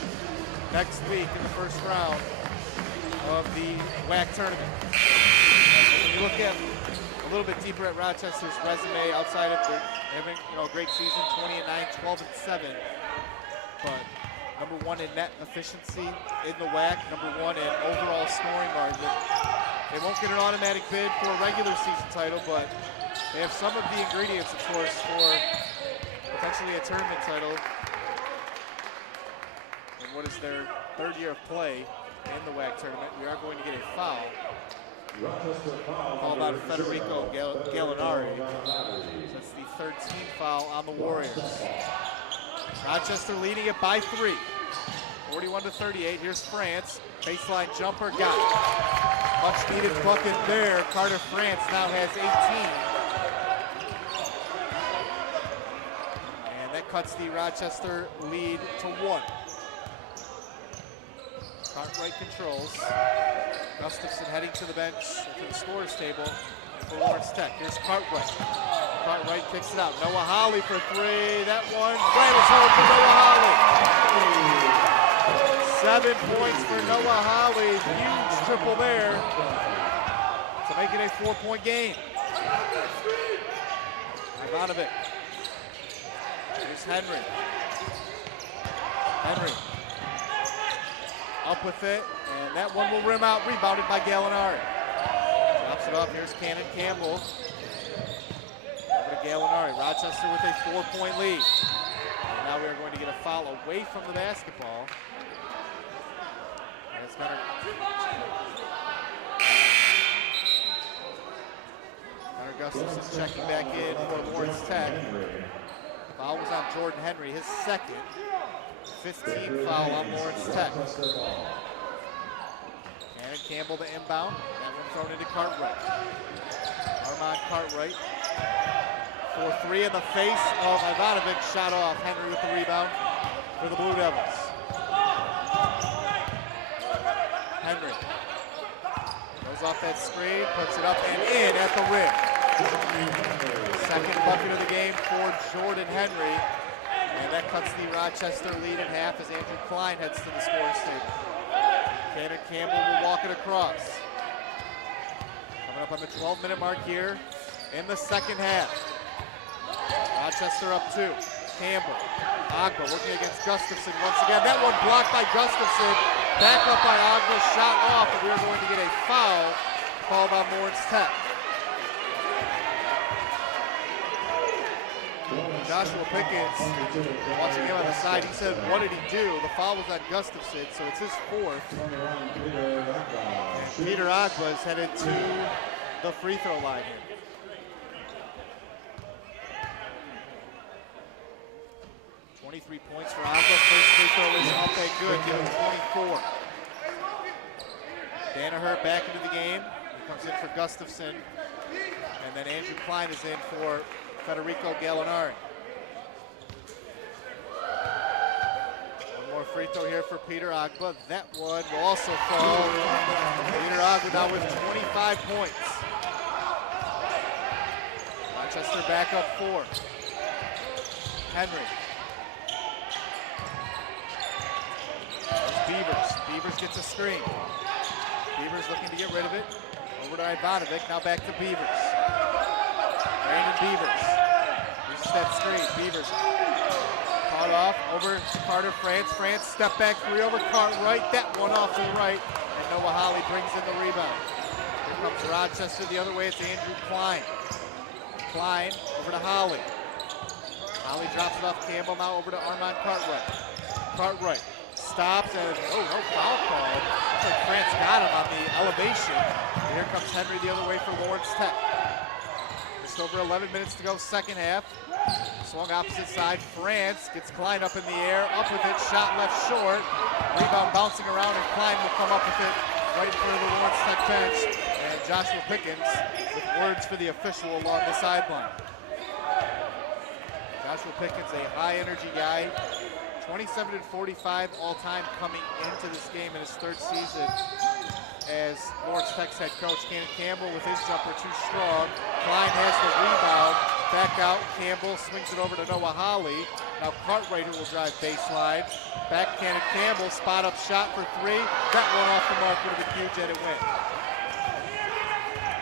next week in the first round of the WAC tournament. When you look at a little bit deeper at Rochester's resume, outside of having a great season, 20-9, 12-7, but number 1 in net efficiency in the WAC, number 1 in overall scoring margin. They won't get an automatic bid for a regular season title, but they have some of the ingredients, of course, for potentially a tournament title in what is their 3rd year of play in the WAC tournament. We are going to get a foul called on Federico Gallinari. That's the 13th foul on the Warriors. Rochester leading it by 3. 41-38. Here's France. Baseline jumper, got it. Much needed bucket there. Carter France now has 18. And that cuts the Rochester lead to 1. Cartwright controls. Gustafson heading to the bench, to the scorer's table. for Lawrence Tech. Here's Cartwright. Cartwright kicks it out. Noah Holly for three. That one, Brandon's home for Noah Holly. 7 points for Noah Holly. Huge triple there to make it a 4-point game. Ivanovic. Here's Henry. Henry. Up with it, and that one will rim out. Rebounded by Gallinari. Drops it off. Here's Cannon Campbell. Over to Gallinari. Rochester with a 4-point lead. And now we are going to get a foul away from the basketball. That's Gunnar Gustafson checking back in for Lawrence Tech. Foul was on Jordan Henry, his second. 15th foul on Lawrence Tech. Cannon Campbell to inbound. That one thrown into Cartwright. Armand Cartwright. 4-3 in the face of Ivanovic. Shot off. Henry with the rebound for the Blue Devils. Henry goes off that screen, puts it up and in at the rim. Second bucket of the game for Jordan Henry. And that cuts the Rochester lead in half as Andrew Klein heads to the scorer's table. Cannon Campbell will walk it across. Coming up on the 12-minute mark here in the second half. Rochester up 2. Campbell. Agba working against Gustafson once again. That one blocked by Gustafson. Back up by Agba, shot off, and we are going to get a foul called on Lawrence Tech. Joshua Pickens, watching him on the side, he said, what did he do? The foul was on Gustafson, so it's his 4th. And Peter Agba is headed to the free throw line here. Points for Agba. First free throw is up and good, giving 24. Danaher back into the game. He comes in for Gustafson. And then Andrew Klein is in for Federico Gallinari. One more free throw here for Peter Agba. That one will also fall. Peter Agba now with 25 points. Rochester back up 4. Henry. Beavers gets a screen. Beavers looking to get rid of it. Over to Ivanovic, now back to Beavers. Brandon Beavers. Reaches that screen. Beavers caught off over to Carter France. France step back 3 over Cartwright. That one off to the right. And Noah Holly brings in the rebound. Here comes Rochester the other way. It's Andrew Klein. Klein over to Holly. Holly drops it off Campbell, now over to Armand Cartwright. Cartwright stops and, no foul call. Looks like France got him on the elevation. And here comes Henry the other way for Lawrence Tech. Just over 11 minutes to go, second half. Swung opposite side. France gets Klein up in the air, up with it, shot left short. Rebound bouncing around, and Klein will come up with it right in front of the Lawrence Tech bench. And Joshua Pickens with words for the official along the sideline. Joshua Pickens, a high energy guy. 27 and 45 all-time coming into this game in his 3rd season as Lawrence Tech's head coach. Cannon Campbell with his jumper too strong. Klein has the rebound. Back out. Campbell swings it over to Noah Holly. Now Cartwright will drive baseline. Back Cannon Campbell. Spot up shot for 3. That one off the mark would have been huge and it went.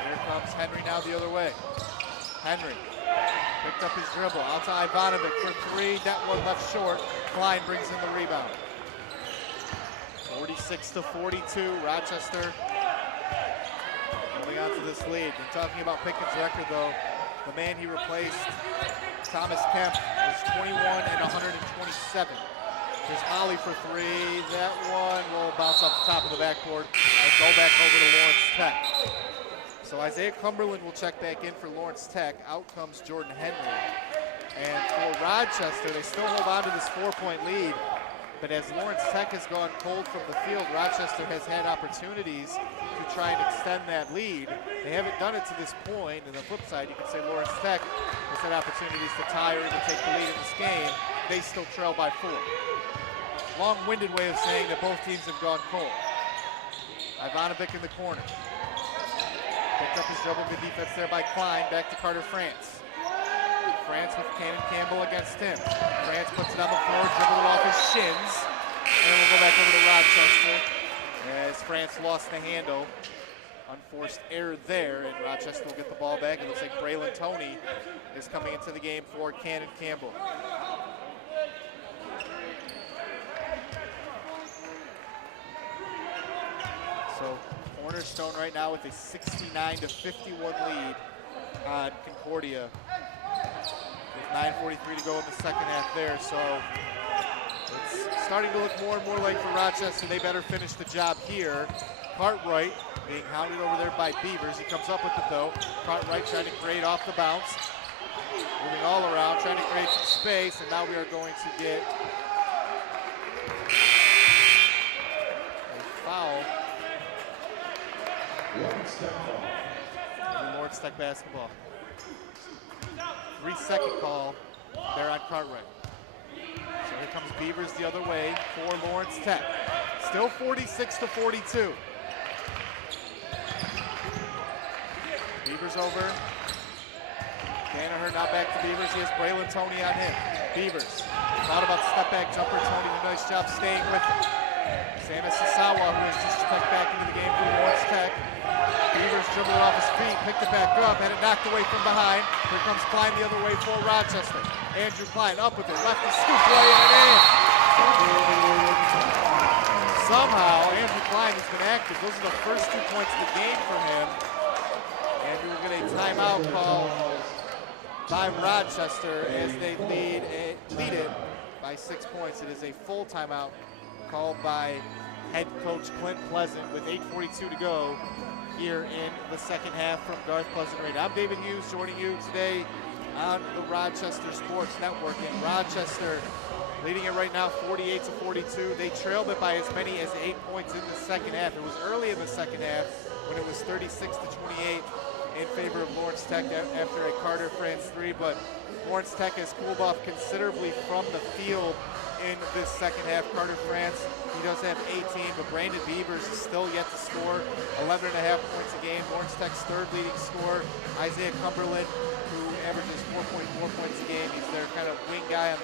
Here comes Henry now the other way. Henry. Picked up his dribble, out to Ivanovic for 3. That one left short. Klein brings in the rebound. 46-42, Rochester holding on to this lead. And talking about Pickens' record though, the man he replaced, Thomas Kemp, was 21 and 127. Here's Holly for 3. That one will bounce off the top of the backboard and go back over to Lawrence Tech. So Isaiah Cumberland will check back in for Lawrence Tech. Out comes Jordan Henry. And for Rochester, they still hold on to this 4-point lead. But as Lawrence Tech has gone cold from the field, Rochester has had opportunities to try and extend that lead. They haven't done it to this point. And the flip side, you can say Lawrence Tech has had opportunities to tie or even take the lead in this game. They still trail by 4. Long-winded way of saying that both teams have gone cold. Ivanovic in the corner. Picked up his dribble, good defense there by Klein. Back to Carter France. France with Cannon Campbell against him. France puts it on the floor, dribbled it off his shins. And we'll go back over to Rochester as France lost the handle. Unforced error there, and Rochester will get the ball back. It looks like Braylon Toney is coming into the game for Cannon Campbell. So Cornerstone right now with a 69-51 lead on Concordia. With 9:43 to go in the second half there, so it's starting to look more and more like for Rochester, they better finish the job here. Cartwright being hounded over there by Beavers. He comes up with it though. Cartwright trying to create off the bounce. Moving all around, trying to create some space, and now we are going to get a foul. Lawrence Tech basketball. 3-second call there on Cartwright. So here comes Beavers the other way for Lawrence Tech. Still 46-42. Beavers over. Danaher now back to Beavers. He has Braylon Toney on him. Beavers thought about step back jumper. Toney did a nice job staying with it. Santa Sasawa, who has just stepped back into the game for Lawrence Tech. Beavers dribbled off his feet, picked it back up, had it knocked away from behind. Here comes Klein the other way for Rochester. Andrew Klein up with it, lefty scoop play and in. Somehow, Andrew Klein has been active. Those are the first 2 points of the game for him. And we will get a timeout call by Rochester as they lead it by 6 points. It is a full timeout called by head coach Clint Pleasant with 8:42 to go here in the second half from Garth Pleasant Arena. I'm David Hughes joining you today on the Rochester Sports Network. And Rochester leading it right now 48-42. They trailed it by as many as 8 points in the second half. It was early in the second half when it was 36-28 in favor of Lawrence Tech after a Carter France 3, but Lawrence Tech has cooled off considerably from the field in this second half. Carter France, he does have 18, but Brandon Beavers is still yet to score 11.5 points a game. Lawrence Tech's third leading scorer, Isaiah Cumberland, who averages 4.4 points a game. He's their kind of wing guy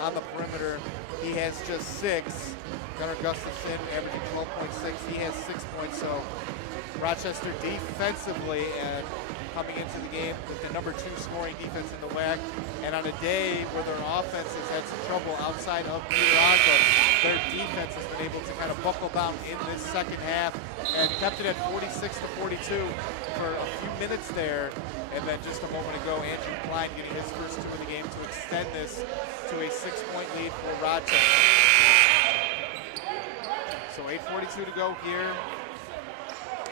on the perimeter. He has just 6. Gunnar Gustafson averaging 12.6. He has 6 points, so Rochester defensively and coming into the game with the number 2 scoring defense in the WAC, and on a day where their offense has had some trouble outside of Peter Agba, their defense has been able to kind of buckle down in this second half and kept it at 46-42 for a few minutes there, and then just a moment ago, Andrew Klein getting his first 2 of the game to extend this to a 6-point lead for Rochester. So 8:42 to go here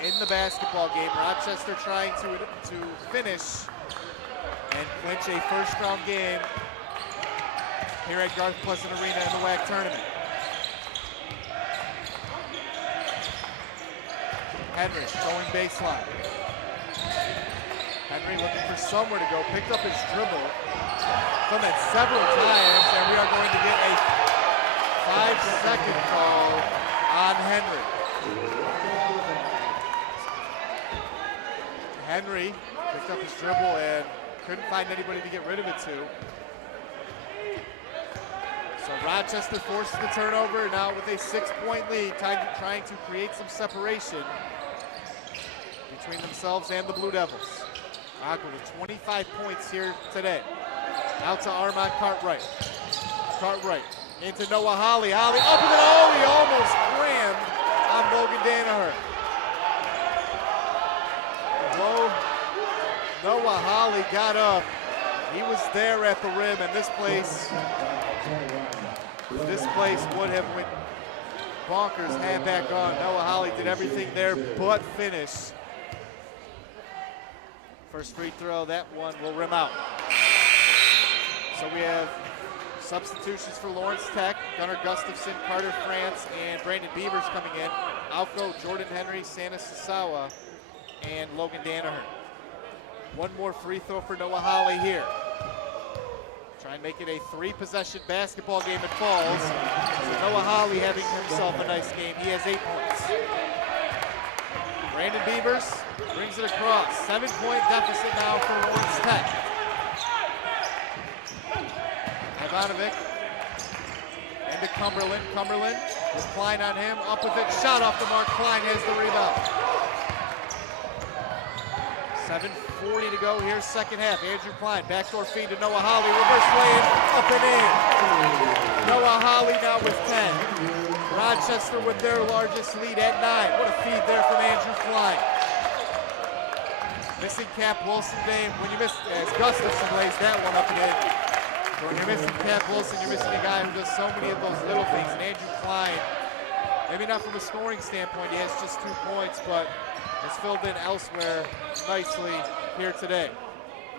in the basketball game. Rochester trying to finish and clinch a first-round game here at Garth Pleasant Arena in the WAC tournament. Henry going baseline. Henry looking for somewhere to go, picked up his dribble, done that several times, and we are going to get a 5-second call on Henry. Henry picked up his dribble and couldn't find anybody to get rid of it to. So Rochester forces the turnover, now with a 6-point lead, trying to create some separation between themselves and the Blue Devils. Aqua with 25 points here today. Out to Armand Cartwright. Cartwright into Noah Holly. Holly up and oh, he almost crammed on Logan Danaher. Noah Holly got up. He was there at the rim, and this place would have went bonkers had that gone. Noah Holly did everything there but finish. First free throw, that one will rim out. So we have substitutions for Lawrence Tech. Gunnar Gustafson, Carter France, and Brandon Beavers coming in. Out go Jordan Henry, Santa Sasawa, and Logan Danaher. One more free throw for Noah Holly here. Try and make it a 3-possession basketball game at Falls. So Noah Holly having himself a nice game. He has 8 points. Brandon Beavers brings it across. 7-point deficit now for Lawrence Tech. Ivanovic into Cumberland. Cumberland with Klein on him. Up with it. Shot off the mark. Klein has the rebound. 7:40 to go here, second half. Andrew Klein, backdoor feed to Noah Holly. Reverse lay-in, up and in. Noah Holly now with 10. Rochester with their largest lead at 9. What a feed there from Andrew Klein. Missing Cap Wilson, Dave. When you miss, as Gustafson lays that one up and in. So when you're missing Cap Wilson, you're missing a guy who does so many of those little things. And Andrew Klein, maybe not from a scoring standpoint, he has just 2 points, but has filled in elsewhere nicely here today.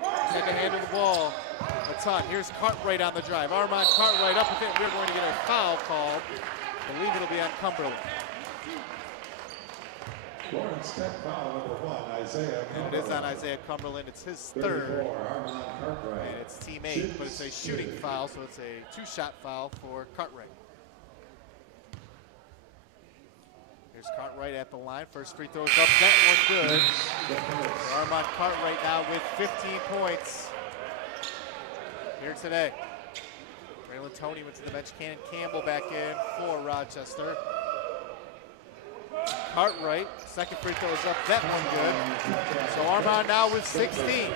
Had to handle the ball a ton. Here's Cartwright on the drive. Armand Cartwright up with it. We're going to get a foul called. I believe it'll be on Cumberland. Lawrence Tech foul number 1, Isaiah Cumberland. And it is on Isaiah Cumberland. It's his third. 34, Armand Cartwright. And it's team 8, but it's a shooting foul, so it's a 2-shot foul for Cartwright. Here's Cartwright at the line. First free throw's up. That one good. Armand Cartwright now with 15 points here today. Braylon Toney went to the bench. Cannon Campbell back in for Rochester. Cartwright, second free throw is up. That one good. So Armand now with 16.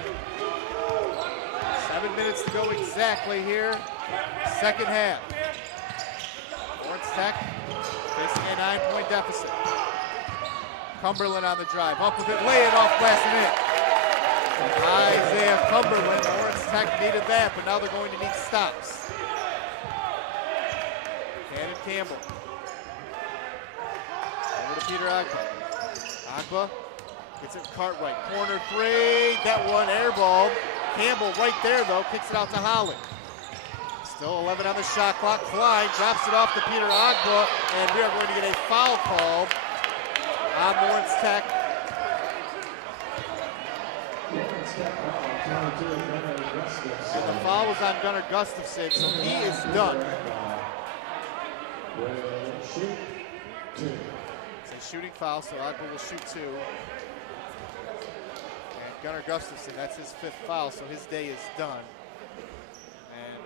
7 minutes to go exactly here. Second half. Lawrence Tech facing a 9-point deficit. Cumberland on the drive. Up with it, lay it off, blasting it. Isaiah Cumberland. Lawrence Tech needed that, but now they're going to need stops. Cannon Campbell. Over to Peter Agba. Agba gets it Cartwright. Corner three. That one airballed. Campbell right there, though, kicks it out to Holland. Still 11 on the shot clock. Klein drops it off to Peter Agba, and we are going to get a foul called on Lawrence Tech. And the foul was on Gunnar Gustafson, so he is done. It's a shooting foul, so Agba will shoot 2. And Gunnar Gustafson, that's his 5th foul, so his day is done. And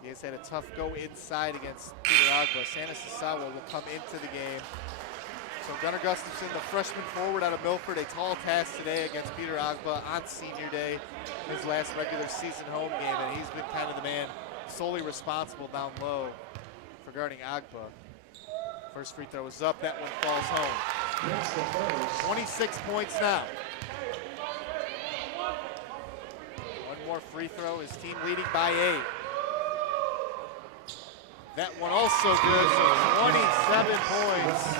he has had a tough go inside against Peter Agba. Santa Sasawa will come into the game. So Gunnar Gustafson, the freshman forward out of Milford, a tall task today against Peter Agba on senior day, his last regular season home game, and he's been kind of the man solely responsible down low for guarding Agba. First free throw is up, that one falls home. 26 points now. One more free throw, his team leading by 8. That one also good, so 27 points.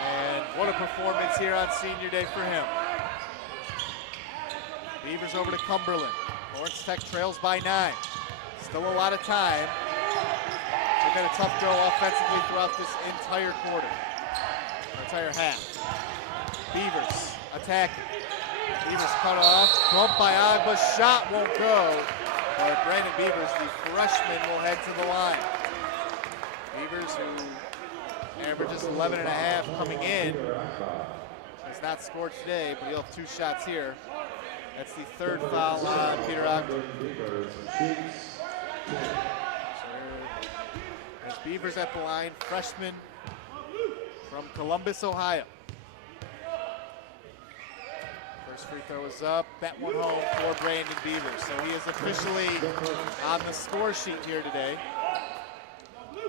And what a performance here on senior day for him. Beavers over to Cumberland. Lawrence Tech trails by 9. Still a lot of time. They've had a tough go offensively throughout this entire quarter, entire half. Beavers attacking. Beavers cut off, bumped by Agba, shot won't go. But Brandon Beavers, the freshman, will head to the line. Beavers, who averages 11.5 coming in, has not scored today, but he'll have 2 shots here. That's the 3rd foul on Peter Agba. There's Beavers at the line, freshman from Columbus, Ohio. First free throw is up. That one home for Brandon Beavers. So he is officially on the score sheet here today. 1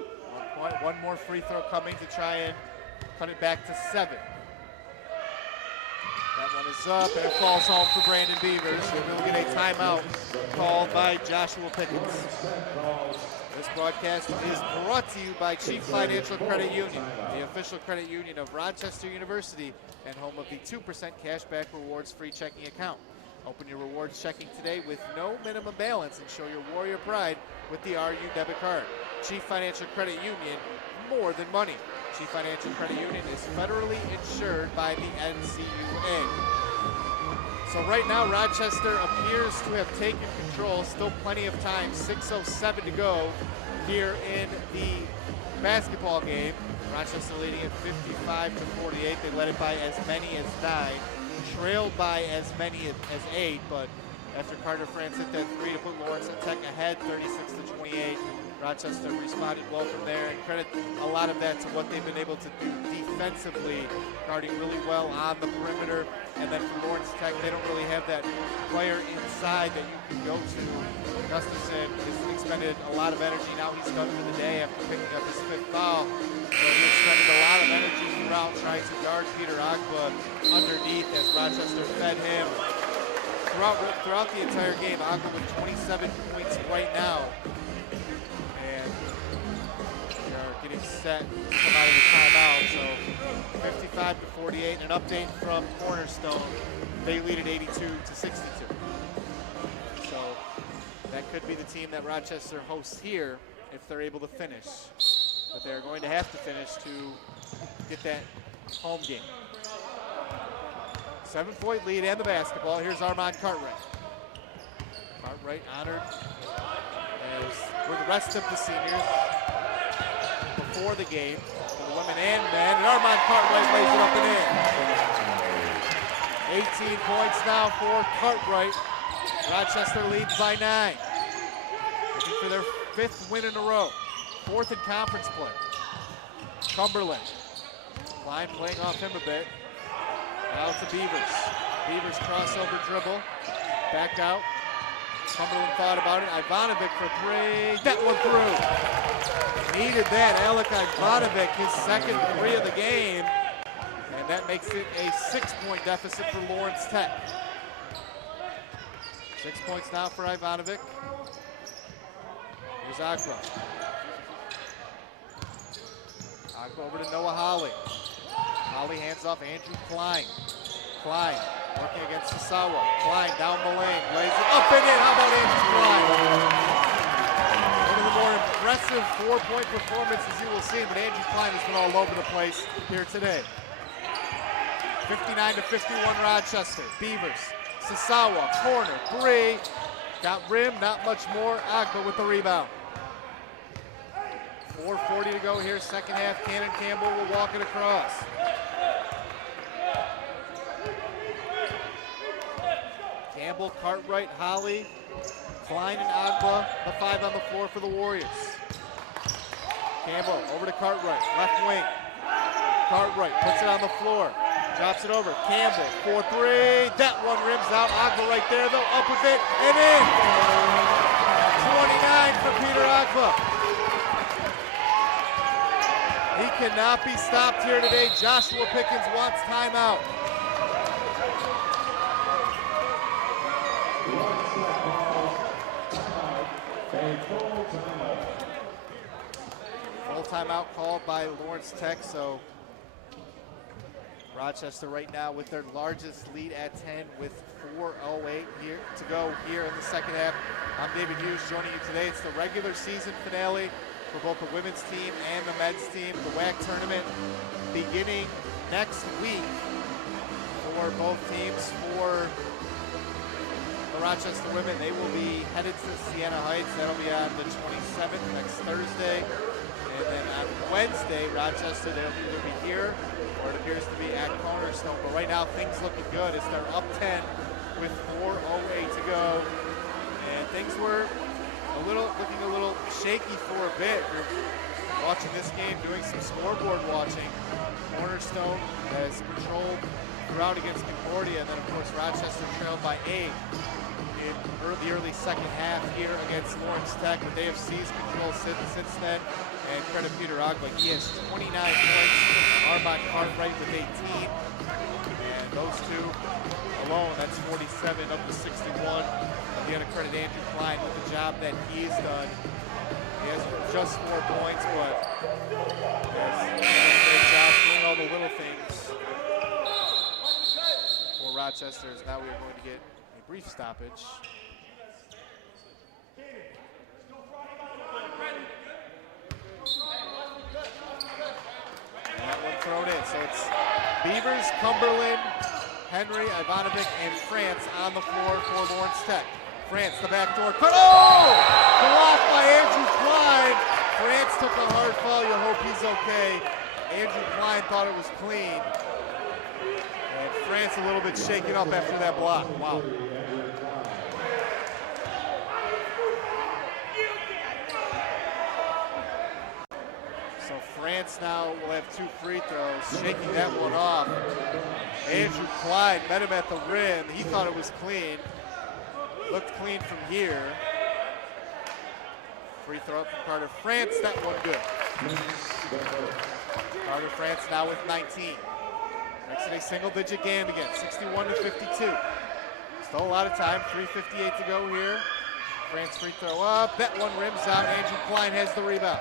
point, 1 more free throw coming to try and cut it back to 7. That one is up, and it falls home for Brandon Beavers. And we'll get a timeout called by Joshua Pickens. This broadcast is brought to you by Chief Financial Credit Union, the official credit union of Rochester University and home of the 2% cashback rewards free checking account. Open your rewards checking today with no minimum balance and show your warrior pride with the RU debit card. Chief Financial Credit Union, more than money. Chief Financial Credit Union is federally insured by the NCUA. So right now, Rochester appears to have taken control. Still plenty of time, 6:07 to go here in the basketball game. Rochester leading at 55-48. They led it by as many as 9, trailed by as many as 8, but after Carter France hit that 3 to put Lawrence Tech ahead 36-28, Rochester responded well from there, and credit a lot of that to what they've been able to do defensively, guarding really well on the perimeter. And then for Lawrence Tech, they don't really have that player inside that you can go to. Gustafson has expended a lot of energy. Now he's done for the day after picking up his 5th foul. So he expended a lot of energy throughout trying to guard Peter Agba underneath as Rochester fed him. Throughout the entire game, Agba with 27 points right now. And we are getting set to come out of the timeout. So 55-48. An update from Cornerstone. They lead at 82-62. So that could be the team that Rochester hosts here if they're able to finish. But they're going to have to finish to get that home game. 7-point lead and the basketball. Here's Armand Cartwright. Cartwright honored as for the rest of the seniors before the game for the women and men. And Armand Cartwright lays it up and in. 18 points now for Cartwright. Rochester leads by 9. Looking for their 5th win in a row. 4th in conference play. Cumberland. Klein playing off him a bit. Now to Beavers. Beavers crossover dribble. Back out. Cumberland thought about it. Ivanovic for 3. That one through. Needed that. Alec Ivanovic, his 2nd 3 of the game. And that makes it a 6-point deficit for Lawrence Tech. 6 points now for Ivanovic. Here's Agba. Agba over to Noah Holly. Holly hands off Andrew Klein. Klein working against Sasawa. Klein down the lane, lays it up and in. How about Andrew Klein? One of the more impressive 4-point performances you will see, but Andrew Klein has been all over the place here today. 59-51 Rochester. Beavers. Sasawa, corner, 3. Got rim, not much more. Agba with the rebound. 4:40 to go here, second half. Cannon Campbell will walk it across. Campbell, Cartwright, Holly, Klein, and Agba, the 5 on the floor for the Warriors. Campbell over to Cartwright, left wing. Cartwright puts it on the floor, drops it over. Campbell, 4-3. That one rims out. Agba right there, though, up with it and in. 29 for Peter Agba. He cannot be stopped here today. Joshua Pickens wants timeout. Full timeout called by Lawrence Tech, so Rochester right now with their largest lead at 10 with 4:08 here to go here in the second half. I'm David Hughes joining you today. It's the regular season finale for both the women's team and the men's team. The WAC tournament beginning next week for both teams. For the Rochester women, they will be headed to Siena Heights. That'll be on the 27th, next Thursday. And then on Wednesday, Rochester, they'll either be here or it appears to be at Cornerstone. But right now, things looking good as they're up 10 with 4:08 to go. And things were looking a little shaky for a bit. You're watching this game, doing some scoreboard watching. Cornerstone has controlled throughout against Concordia, and then of course Rochester trailed by 8 in the early second half here against Lawrence Tech, but they have seized control since then. And credit Peter Agba, he has 29 points. Armand Cartwright with 18, and those two alone, that's 47 of the 61. Again, credit Andrew Klein with the job that he's done. He has just 4 points, but has done a great job doing all the little things for Rochester. Now we are going to get a brief stoppage. And that one thrown in. So it's Beavers, Cumberland, Henry, Ivanovic, and France on the floor for Lawrence Tech. France, the back door cut. Oh! Blocked by Andrew Klein. France took a hard foul. You hope he's okay. Andrew Klein thought it was clean. And France a little bit shaken up after that block. Wow. So France now will have 2 free throws, shaking that one off. Andrew Klein met him at the rim. He thought it was clean. Looked clean from here. Free throw up from Carter France, that one good. Carter France now with 19. Makes it a single-digit game again, 61-52. Still a lot of time, 3:58 to go here. France free throw up, that one rims out. Andrew Klein has the rebound.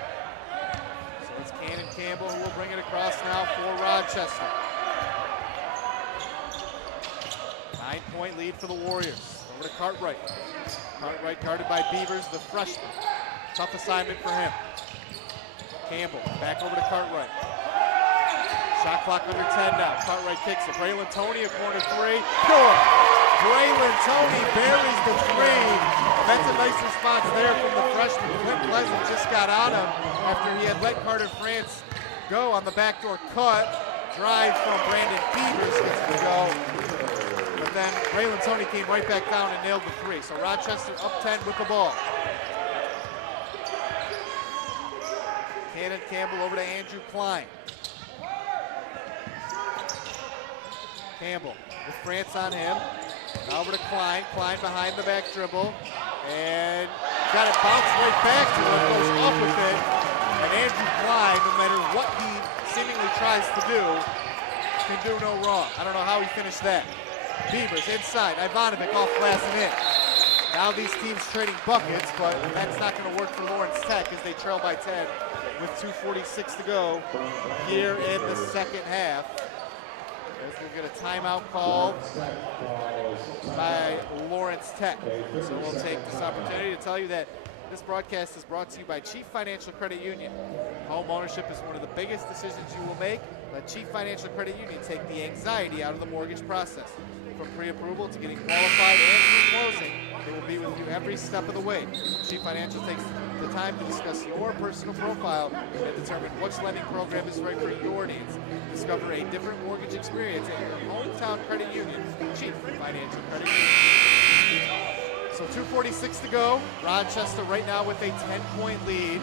So it's Cannon Campbell who will bring it across now for Rochester. 9-point lead for the Warriors. Over to Cartwright. Cartwright guarded by Beavers, the freshman. Tough assignment for him. Campbell back over to Cartwright. Shot clock under 10 now. Cartwright kicks it. Braylon Toney, a corner 3. Good. Braylon Toney buries the 3. That's a nice response there from the freshman. Clint Pleasant just got on him after he had let Carter France go on the backdoor cut. Drive from Brandon Beavers gets him to go. But then Braylon Toney came right back down and nailed the 3. So Rochester up 10 with the ball. Cannon Campbell over to Andrew Klein. Campbell with France on him. Now over to Klein. Klein behind the back dribble. And got it bounced right back to him. Goes up with it. And Andrew Klein, no matter what he seemingly tries to do, can do no wrong. I don't know how he finished that. Beavers inside. Ivanovic off glass and in. Now these teams trading buckets, but that's not going to work for Lawrence Tech as they trail by 10 with 2:46 to go here in the second half. As we'll get a timeout called by Lawrence Tech. So we'll take this opportunity to tell you that this broadcast is brought to you by Chief Financial Credit Union. Home ownership is one of the biggest decisions you will make. Let Chief Financial Credit Union take the anxiety out of the mortgage process. From pre-approval to getting qualified and through closing, they will be with you every step of the way. Chief Financial takes the time to discuss your personal profile and determine which lending program is right for your needs. Discover a different mortgage experience at your hometown credit union, Chief Financial Credit Union. So 2:46 to go. Rochester right now with a 10-point lead.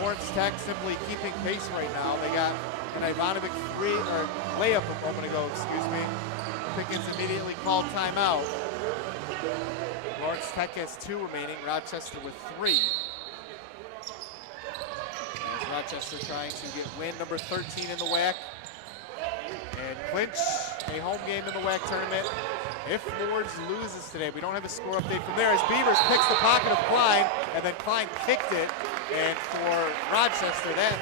Lawrence Tech simply keeping pace right now. They got an Ivanovic layup a moment ago, excuse me. Pickens immediately called timeout. Lawrence Tech has 2 remaining. Rochester with 3. As Rochester trying to get win number 13 in the WAC and clinch a home game in the WAC tournament. If Lourdes loses today, we don't have a score update from there as Beavers picks the pocket of Klein, and then Klein kicked it. And for Rochester, that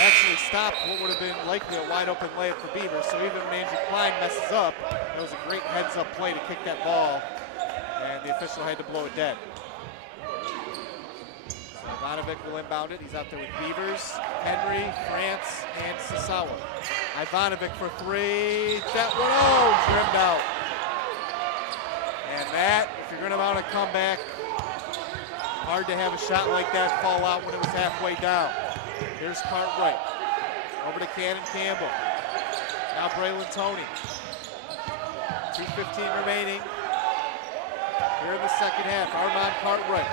actually stopped what would have been likely a wide open layup for Beavers. So even when Andrew Klein messes up, that was a great heads up play to kick that ball, and the official had to blow it dead. So Ivanovic will inbound it. He's out there with Beavers, Henry, France, and Sasawa. Ivanovic for 3. That one, trimmed out. And that, if you're going to mount a comeback, hard to have a shot like that fall out when it was halfway down. Here's Cartwright. Over to Cannon Campbell. Now Braylon Toney. 2:15 remaining here in the second half. Armand Cartwright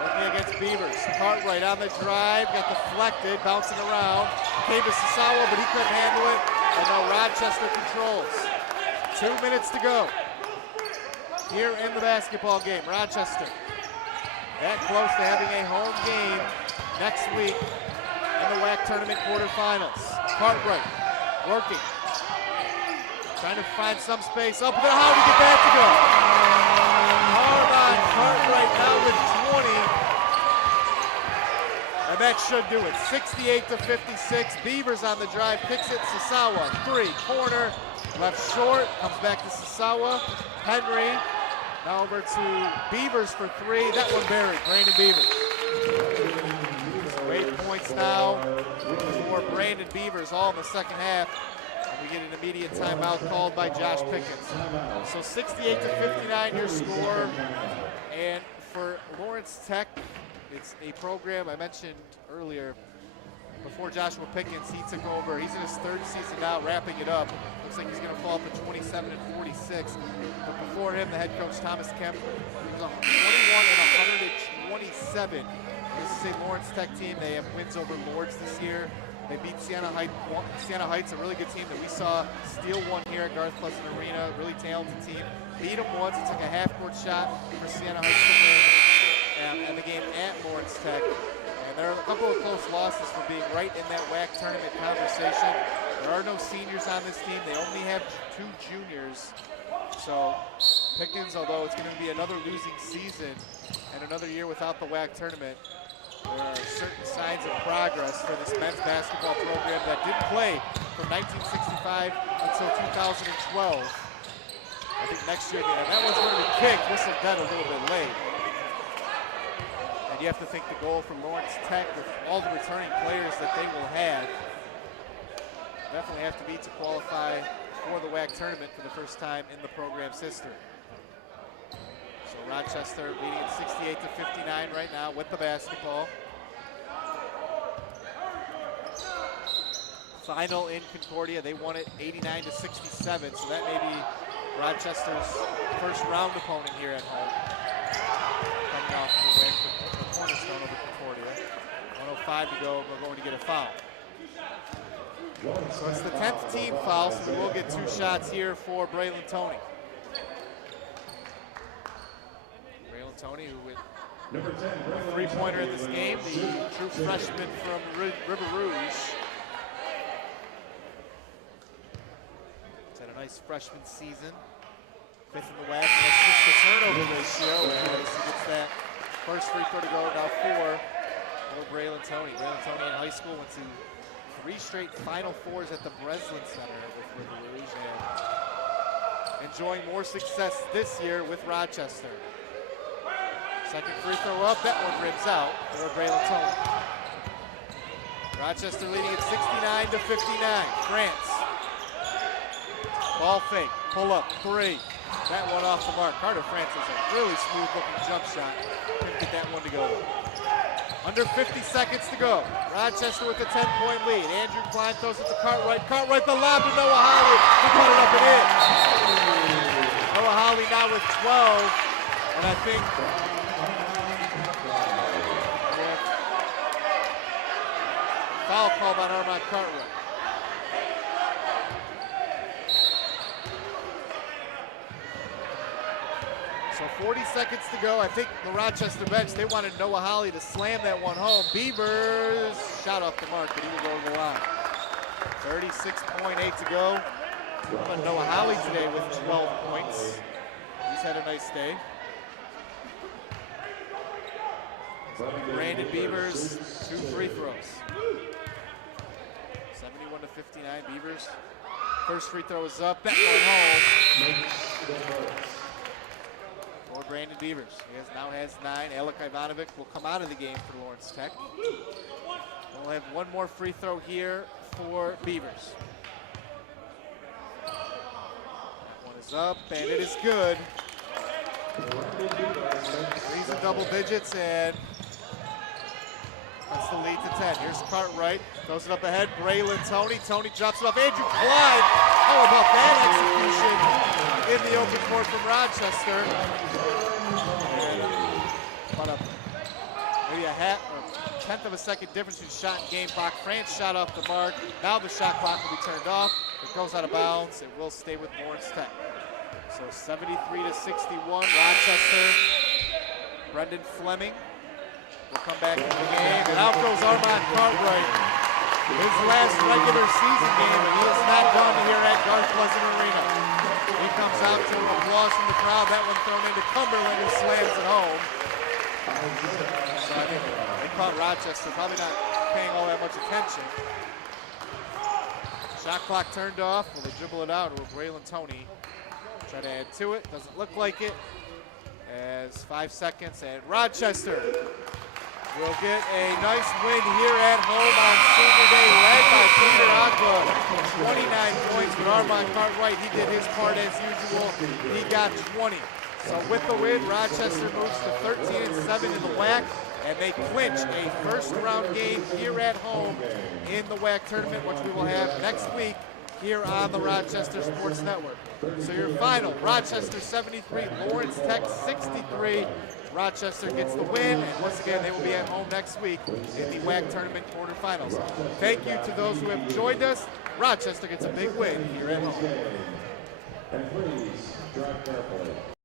working against Beavers. Cartwright on the drive, got deflected, bouncing around. Came to Sasawa, but he couldn't handle it. And now Rochester controls. 2 minutes to go here in the basketball game. Rochester that close to having a home game next week in the WAC tournament quarterfinals. Cartwright working, trying to find some space. Up there, how did he get that to go? Armand Cartwright now with 20. And that should do it. 68-56. Beavers on the drive, picks it. Sasawa, 3, corner, left short, comes back to Sasawa. Henry, now over to Beavers for 3. That one buried, Brandon Beavers. So 8 points now for Brandon Beavers, all in the second half. And we get an immediate timeout called by Josh Pickens. So 68-59 your score. And for Lawrence Tech, It's a program I mentioned earlier. Before Joshua Pickens, he took over. He's in his third season now, wrapping it up. Looks like he's going to fall up to 27 and 46. But before him, the head coach Thomas Kemp, he was 21 and 127. This is a Lawrence Tech team. They have wins over Lords this year. They beat Siena Heights, a really good team that we saw steal one here at Garth Pleasant Arena. Really talented team. Beat them once. It took a half-court shot for Siena Heights to win. And the game at Lawrence Tech. There are a couple of close losses for being right in that WAC tournament conversation. There are no seniors on this team. They only have 2 juniors. So Pickens, although it's going to be another losing season and another year without the WAC tournament, there are certain signs of progress for this men's basketball program that did play from 1965 until 2012. I think next year, and that one's going to be kicked, whistled dead a little bit late. And you have to think the goal for Lawrence Tech with all the returning players that they will have definitely have to be to qualify for the WAC tournament for the first time in the program's history. So Rochester leading at 68 to 59 right now with the basketball. Final in Concordia, they won it 89 to 67, so that may be Rochester's first round opponent here at home. Coming off the win for the Cornerstone over Concordia. 1:05 to go, we're going to get a foul. So it's the 10th team foul, so we will get 2 shots here for Braylon Toney. Braylon Toney, who with a 3-pointer in this game, the true freshman from River Rouge. He's had a nice freshman season. 5th in the WAC, and assist to turnover ratio. He gets that first free throw to go, now 4 for Braylon Toney. Braylon Toney in high school went to 3 straight Final Fours at the Breslin Center with River Rouge, and enjoying more success this year with Rochester. Second free throw up, that one rims out for Braylon Toney. Rochester leading at 69 to 59. France. Ball fake, pull up, 3. That one off the mark. Carter France has a really smooth looking jump shot. Couldn't get that one to go. Under 50 seconds to go. Rochester with a 10-point lead. Andrew Klein throws it to Cartwright. Cartwright the lob to Noah Holly. He put it up and in. Noah Holly now with 12. And I think foul called on Armand Cartwright. So 40 seconds to go. I think the Rochester bench, they wanted Noah Holly to slam that one home. Beavers shot off the mark, but he will go to the line. 36.8 to go. Noah Holly today with 12 points. He's had a nice day. Brandon Beavers, 2 free throws. 71 to 59, Beavers. First free throw is up, that one home. For Brandon Beavers. He now has 9. Alec Ivanovic will come out of the game for Lawrence Tech. We'll have one more free throw here for Beavers. That one is up, and it is good. These are double digits, and that's the lead to 10. Here's Cartwright, throws it up ahead. Braylon Toney. Toney drops it off. Andrew Klein. How about that execution in the open court from Rochester? About maybe a 10th of a second difference in shot and game clock. France shot off the mark. Now the shot clock will be turned off. It goes out of bounds. It will stay with Lawrence Tech. So 73 to 61, Rochester. Brendan Fleming will come back into the game, and out goes Armand Cartwright. His last regular season game, and he is not done here at Garth Pleasant Arena. He comes out to applause from the crowd. That one thrown into Cumberland, who slams it home. So I think they caught Rochester, probably not paying all that much attention. Shot clock turned off. Will they dribble it out, or will Braylon Toney try to add to it? Doesn't look like it. As 5 seconds, and Rochester will get a nice win here at home on Senior Day, led by Peter Agba. 29 points, but Armand Cartwright, he did his part as usual. He got 20. So with the win, Rochester moves to 13-7 in the WAC and they clinch a first-round game here at home in the WAC tournament, which we will have next week here on the Rochester Sports Network. So your final, Rochester 73, Lawrence Tech 63. Rochester gets the win, and once again, they will be at home next week in the WAC tournament quarterfinals. Thank you to those who have joined us. Rochester gets a big win here at home. And please drive carefully.